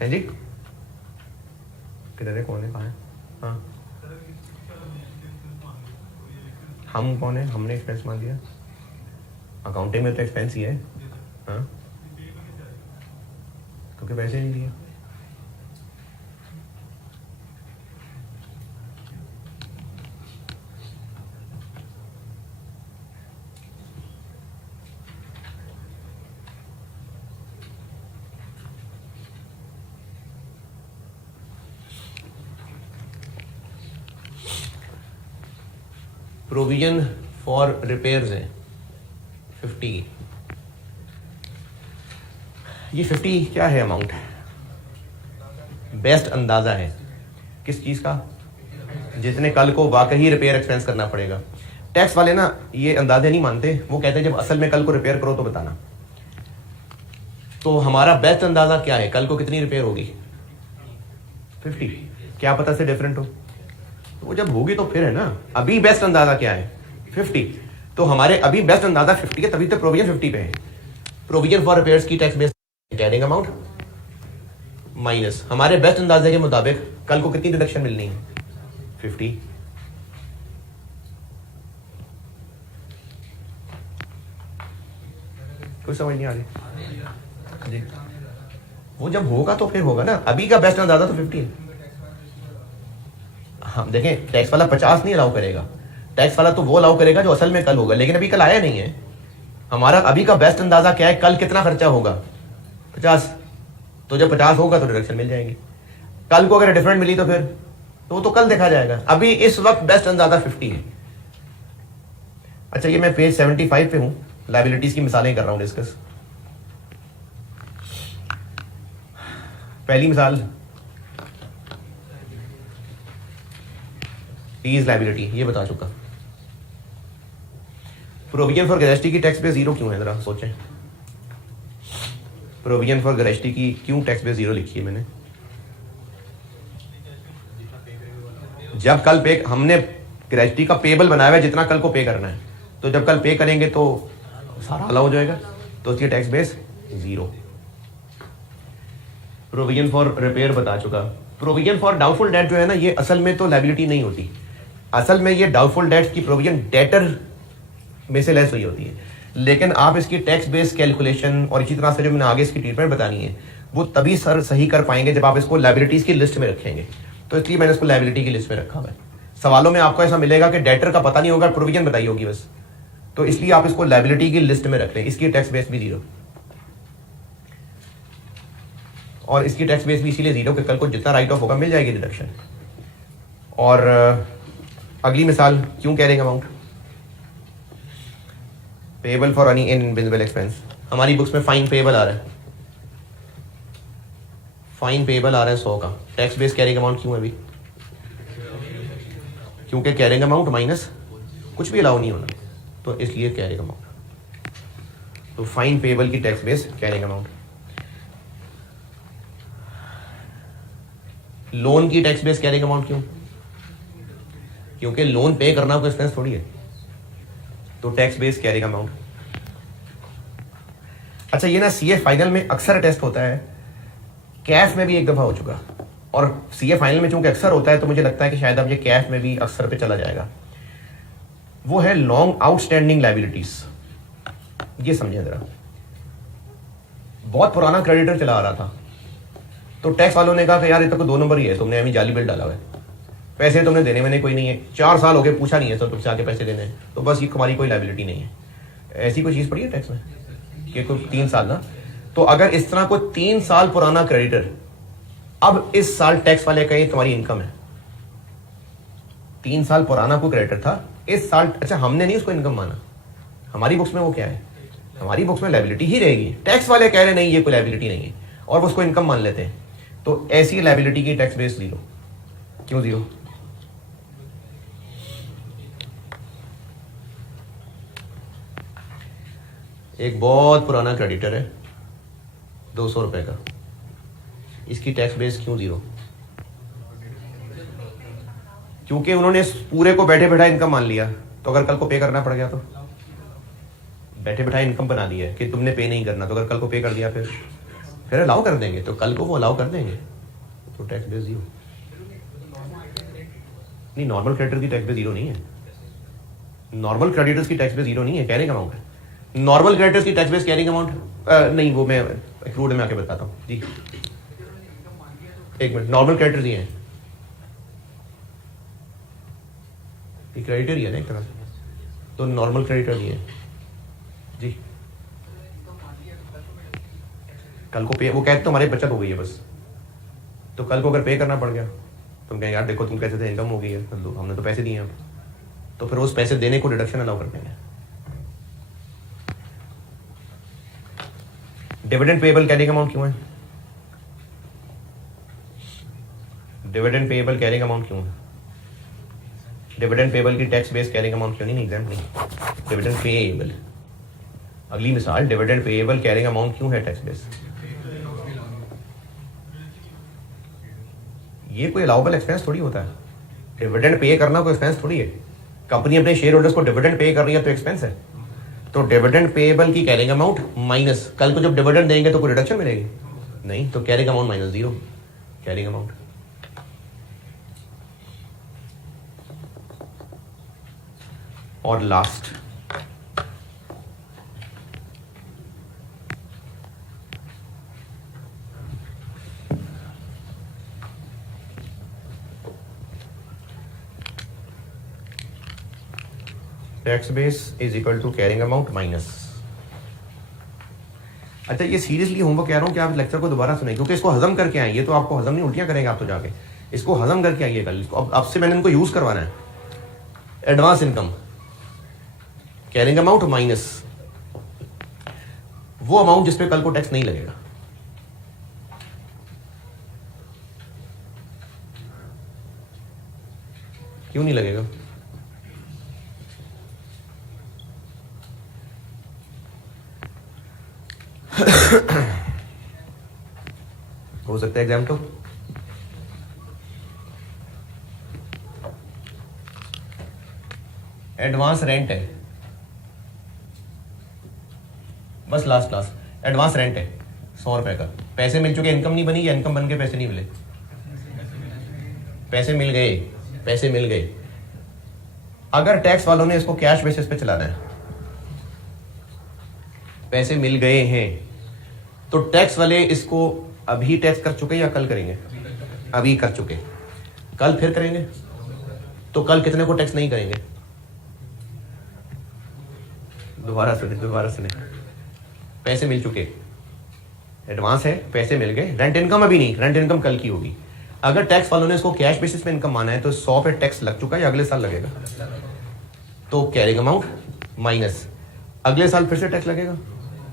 है जी। किधर है, कौन है, कहाँ है? हाँ, हम कौन है, हमने एक्सपेंस मान दिया। अकाउंटिंग में तो एक्सपेंस ही है। हाँ, क्योंकि पैसे नहीं दिए। प्रोविजन फॉर रिपेयर्स है 50। ये 50 क्या है अमाउंट? बेस्ट अंदाजा है किस चीज़ का? जितने कल को वाकई रिपेयर एक्सपेंस करना पड़ेगा। टैक्स वाले ना ये अंदाजे नहीं मानते, वो कहते हैं जब असल में कल को रिपेयर करो तो बताना। तो हमारा बेस्ट अंदाजा क्या है, कल को कितनी रिपेयर होगी? 50। क्या पता से डिफरेंट हो, तो वो जब होगी तो फिर है ना। अभी बेस्ट अंदाजा क्या है? 50। तो हमारे अभी बेस्ट अंदाजा 50 है, तभी तो प्रोविजन 50 पे है। प्रोविजन फॉर रिपेयर्स की tax base carrying amount minus हमारे बेस्ट अंदाजे के मुताबिक कल को कितनी डिडक्शन मिलनी है? 50। कुछ समझ नहीं आ रही जी? वो जब होगा तो फिर होगा ना। अभी का बेस्ट अंदाजा तो 50 है। हम देखें, टैक्स वाला 50 नहीं अलाउ करेगा। टैक्स वाला तो वो अलाउ करेगा जो असल में कल होगा, लेकिन अभी कल आया नहीं है। हमारा अभी का बेस्ट अंदाजा क्या है, कल कितना खर्चा होगा? 50। तो जब 50 होगा तो डिडक्शन मिल जाएगी। कल को अगर डिफरेंट मिली तो फिर तो वो तो कल देखा जाएगा। अभी इस वक्त बेस्ट अंदाजा 50 है। अच्छा, ये मैं पेज 75 पे हूं, लायबिलिटीज की मिसालें कर रहा हूं डिस्कस। पहली मिसाल लीज लायबिलिटी, ये बता चुका। प्रोविजन फॉर ग्रेजुटी की टैक्स बेस 0 क्यों है, जरा सोचें। प्रोविजन फॉर ग्रेजुटी की क्यों टैक्स बेस 0 लिखी है मैंने? जब कल पे हमने ग्रेजुटी का पेबल बनाया हुआ है जितना कल को पे करना है, तो जब कल पे करेंगे तो सारा अलाउ हो जाएगा, तो उसकी tax base 0। Provision for repair बता चुका। प्रोविजन फॉर डाउटफुल डेट जो है ना, ये असल में तो लायबिलिटी नहीं होती। असल में ये डाउटफुल डेट की प्रोविजन डेटर में से लेस हुई होती है, लेकिन आप इसकी टैक्स बेस कैलकुलेशन और इसी तरह से जो मैंने आगे इसकी ट्रीटमेंट बतानी है वो तभी सर सही कर पाएंगे जब आप इसको लायबिलिटीज की लिस्ट में रखेंगे। तो इसलिए मैंने इसको लायबिलिटी की लिस्ट में रखा हुआ है। सवालों में आपको ऐसा मिलेगा कि डेटर का पता नहीं होगा, प्रोविजन बताई होगी बस, तो इसलिए आप इसको लायबिलिटी की लिस्ट में रख लें। इसकी टैक्स बेस भी 0 और इसकी टैक्स बेस भी इसीलिए 0 कि कल को जितना राइट ऑफ होगा मिल जाएगी डिडक्शन। और अगली मिसाल, क्यों carrying amount payable for any invisible expense. हमारी बुक्स में फाइन पेबल आ रहा है, फाइन पेबल आ रहा है 100 का। टैक्स बेस कैरिंग अमाउंट क्यों है अभी? क्योंकि कैरिंग अमाउंट माइनस कुछ भी अलाउ नहीं होना, तो इसलिए कैरिंग अमाउंट। तो फाइन पेबल की tax base carrying amount. Loan की टैक्स बेस कैरिंग अमाउंट क्यों? क्योंकि लोन पे करना कोई एक्सपेंस थोड़ी है, तो टैक्स बेस कैरिंग अमाउंट। अच्छा, ये ना सीए फाइनल में अक्सर टेस्ट होता है, कैफ में भी एक दफा हो चुका, और सीए फाइनल में चूंकि अक्सर होता है तो मुझे लगता है कि शायद अब ये कैफ में भी अक्सर पे चला जाएगा। वो है लॉन्ग आउटस्टैंडिंग लायबिलिटीज। ये समझे जरा, बहुत पुराना क्रेडिटर चला आ रहा था, तो टैक्स वालों ने कहा कि यार ये तो 2 नंबर ही है, तुमने अभी जाली बिल डाला हुआ है, पैसे तुमने देने में नहीं, कोई नहीं है, 4 साल हो गए पूछा नहीं है सर तुमसे आके पैसे देने हैं, तो बस ये तुम्हारी कोई लायबिलिटी नहीं है। ऐसी कोई चीज़ पड़ी है टैक्स में कि कोई 3 साल ना, तो अगर इस तरह कोई 3 साल पुराना क्रेडिटर अब इस साल टैक्स वाले कहें तुम्हारी इनकम है, 3 साल पुराना कोई क्रेडिटर था इस साल, अच्छा हमने नहीं उसको इनकम माना, हमारी बुक्स में वो क्या है, हमारी बुक्स में लायबिलिटी ही रहेगी। टैक्स वाले कह रहे नहीं ये कोई लायबिलिटी नहीं है और वो उसको इनकम मान लेते हैं, तो ऐसी लायबिलिटी की टैक्स बेस 0। क्यों 0? एक बहुत पुराना क्रेडिटर है 200 रुपए का, इसकी टैक्स बेस क्यों 0? क्योंकि उन्होंने इस पूरे को बैठे बैठा इनकम मान लिया, तो अगर कल को पे करना पड़ गया तो बैठे बैठा इनकम बना लिया है कि तुमने पे नहीं करना, तो अगर कल को पे कर दिया फिर अलाउ कर देंगे, तो कल को वो अलाउ कर देंगे, तो टैक्स बेस 0। नहीं, नॉर्मल क्रेडिटर की टैक्स पे जीरो नहीं है। नॉर्मल क्रेडिटर्स की टैक्स पे जीरो नहीं है, कैरिंग अमाउंट है। नॉर्मल क्रेडिटर्स की टैक्स बेस कैरिंग अमाउंट नहीं, वो मैं एक्रूड में आके बताता हूँ जी। एक मिनट, नॉर्मल क्रेडिटर दिए हैं, ये क्रेडिटर ही है ना एक तरह से, तो नॉर्मल क्रेडिटर दिए हैं जी। कल को पे, वो कहते तो हमारी बचत हो गई है बस, तो कल को अगर पे करना पड़ गया तुम कहें यार देखो तुम कैसे थे, इनकम हो गई है, हमने तो पैसे दिए हैं, तो फिर उस पैसे देने को डिडक्शन अलाउ कर देंगे। डिविडेंड पेएबल कैरिंग अमाउंट क्यों है? डिविडेंड पेएबल कैरिंग अमाउंट क्यों है? डिविडेंड पेएबल की टैक्स बेस कैरिंग अमाउंट क्यों नहीं? एग्जाम्पल डिविडेंड पेएबल, अगली मिसाल, डिविडेंड पेएबल कैरिंग अमाउंट क्यों है टैक्स बेस? ये कोई अलाउबल एक्सपेंस थोड़ी होता है, डिविडेंड पे करना कोई एक्सपेंस थोड़ी है। कंपनी अपने शेयर होल्डर्स को डिविडेंड पे कर रही है तो एक्सपेंस है। तो डिविडेंड पेएबल की कैरिंग अमाउंट माइनस, कल को जब डिविडेंड देंगे तो कोई रिडक्शन मिलेगी नहीं, तो carrying amount minus zero carrying amount. और last, tax base is equal to carrying amount minus. अच्छा, ये सीरियसली होमवर्क कह रहा हूँ कि आप लेक्चर को दोबारा सुने, क्योंकि इसको हजम करके आए, ये तो आपको हजम नहीं, उल्टियां करेंगे आप तो जाके, इसको हजम करके आइए कल। इसको अब से मैंने इनको यूज करवाना है। Advance income carrying amount minus वो अमाउंट जिसपे कल को टैक्स नहीं लगेगा। क्यों नहीं लगेगा? हो सकता है एग्जाम तो एडवांस रेंट है, बस लास्ट क्लास, एडवांस रेंट है 100 रुपए का, पैसे मिल चुके, इनकम नहीं बनी या इनकम बन के पैसे नहीं मिले? पैसे मिल गए, पैसे मिल गए। अगर टैक्स वालों ने इसको कैश बेसिस पे चलाना है, पैसे मिल गए हैं, तो टैक्स वाले इसको अभी टैक्स कर चुके या कल करेंगे? अभी कर चुके, कल फिर करेंगे, तो कल कितने को टैक्स नहीं करेंगे? दोबारा सुने, दोबारा सुने। पैसे मिल चुके, एडवांस है, पैसे मिल गए, रेंट इनकम अभी नहीं, रेंट इनकम कल की होगी। अगर टैक्स वालों ने इसको कैश बेसिस पे इनकम माना है तो 100 पे टैक्स लग चुका है या अगले साल लगेगा? तो कैरिंग अमाउंट माइनस, अगले साल फिर से टैक्स लगेगा,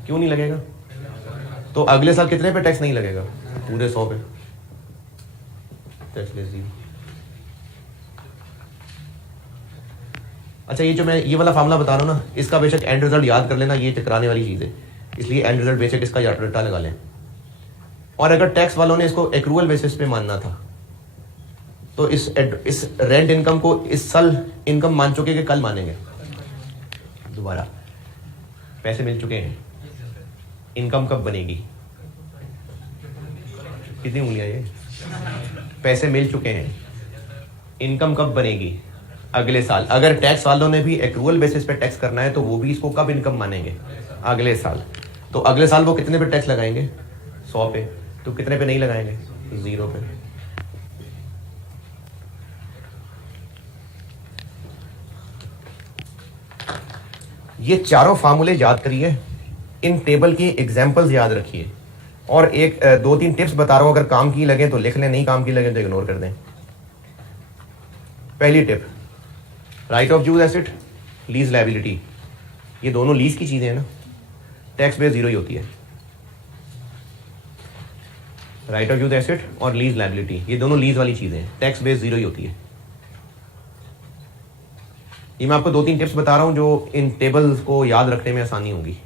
क्यों नहीं लगेगा? तो अगले साल कितने पे टैक्स नहीं लगेगा? पूरे 100 पे टैक्स लेस जीरो। अच्छा, ये जो मैं ये वाला फार्मूला बता रहा हूँ ना, इसका बेशक एंड रिजल्ट याद कर लेना, ये चकराने वाली चीज है, इसलिए एंड रिजल्ट बेशक इसका रट्टा लगा लें। और अगर टैक्स वालों ने इसको एक्रूअल बेसिस पे मानना था, तो इस रेंट इनकम को इस साल इनकम मान चुके कि कल मानेंगे? दोबारा, पैसे मिल चुके हैं, इनकम कब बनेगी? कितनी उंगलियां ये? पैसे मिल चुके हैं, इनकम कब बनेगी? अगले साल। अगर टैक्स वालों ने भी एक्रूअल बेसिस पे टैक्स करना है तो वो भी इसको कब इनकम मानेंगे? अगले साल। तो अगले साल वो कितने पे टैक्स लगाएंगे? 100 पे। तो कितने पे नहीं लगाएंगे? 0 पे। ये चारों फार्मूले याद करिए, इन टेबल की एग्जांपल्स याद रखिए, और एक 2-3 टिप्स बता रहा हूं, अगर काम की लगे तो लिख लें, नहीं काम की लगे तो इग्नोर कर दें। पहली tip, right of use asset, lease liability, ये दोनों लीज की चीजें हैं ना, टैक्स बेस 0 ही होती है। राइट ऑफ यूज एसेट और लीज लायबिलिटी, ये दोनों लीज वाली चीजें हैं, टैक्स बेस 0 ही होती है। ये मैं आपको 2-3 टिप्स बता रहा हूं जो इन टेबल्स को याद रखने में आसानी होगी।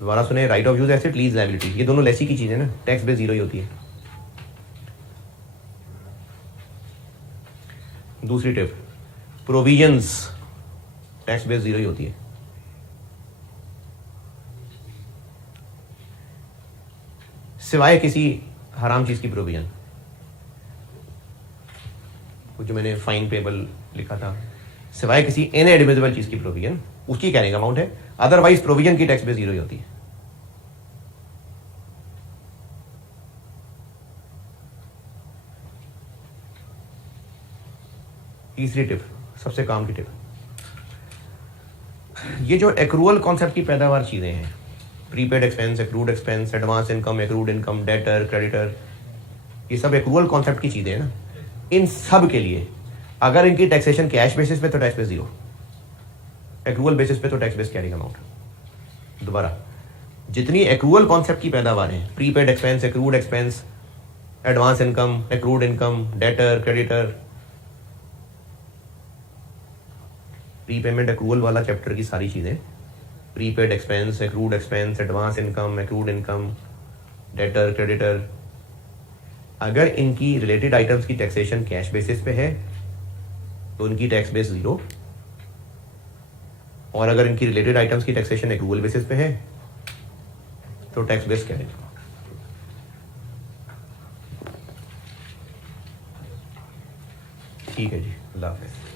दोबारा सुने, right of use asset, lease liability, ये दोनों लेसी की चीजें ना, टैक्स बेस 0 ही होती है। दूसरी टिप, प्रोविजंस, टैक्स बेस 0 ही होती है। सिवाय किसी हराम चीज की प्रोविजन। जो मैंने फाइन पेबल लिखा था, सिवाय किसी इनएडमिसिबल चीज की प्रोविजन, उसकी कैरिंग अमाउंट है। अदरवाइज प्रोविजन की टैक्स बेस 0 ही होती है। तीसरी टिप, सबसे काम की टिप, ये जो एक्रूअल कॉन्सेप्ट की पैदावार चीजें हैं, prepaid expense, accrued expense, advance income, accrued income, debtor, creditor, ये सब एक्रूअल कॉन्सेप्ट की चीजें हैं ना। इन सब के लिए अगर इनकी टैक्सेशन कैश बेसिस पे तो टैक्स बेस 0, एक्रूअल बेसिस पे तो टैक्स बेस कैरिंग अमाउंट। दोबारा, जितनी एक्रूअल कॉन्सेप्ट की पैदावार है, prepaid expense, accrued expense, advance income, accrued income, debtor, creditor, prepayment accrual वाला चैप्टर की सारी चीजें, prepaid expense, accrued expense, advance income, accrued income, debtor, creditor, अगर इनकी रिलेटेड आइटम्स की टैक्सेशन कैश बेसिस पे है तो इनकी टैक्स बेस 0, और अगर इनकी रिलेटेड आइटम्स की टैक्सेशन एक्रूअल बेसिस पे है तो टैक्स बेस क्या है। ठीक है जी, अल्लाह हाफ़िज़।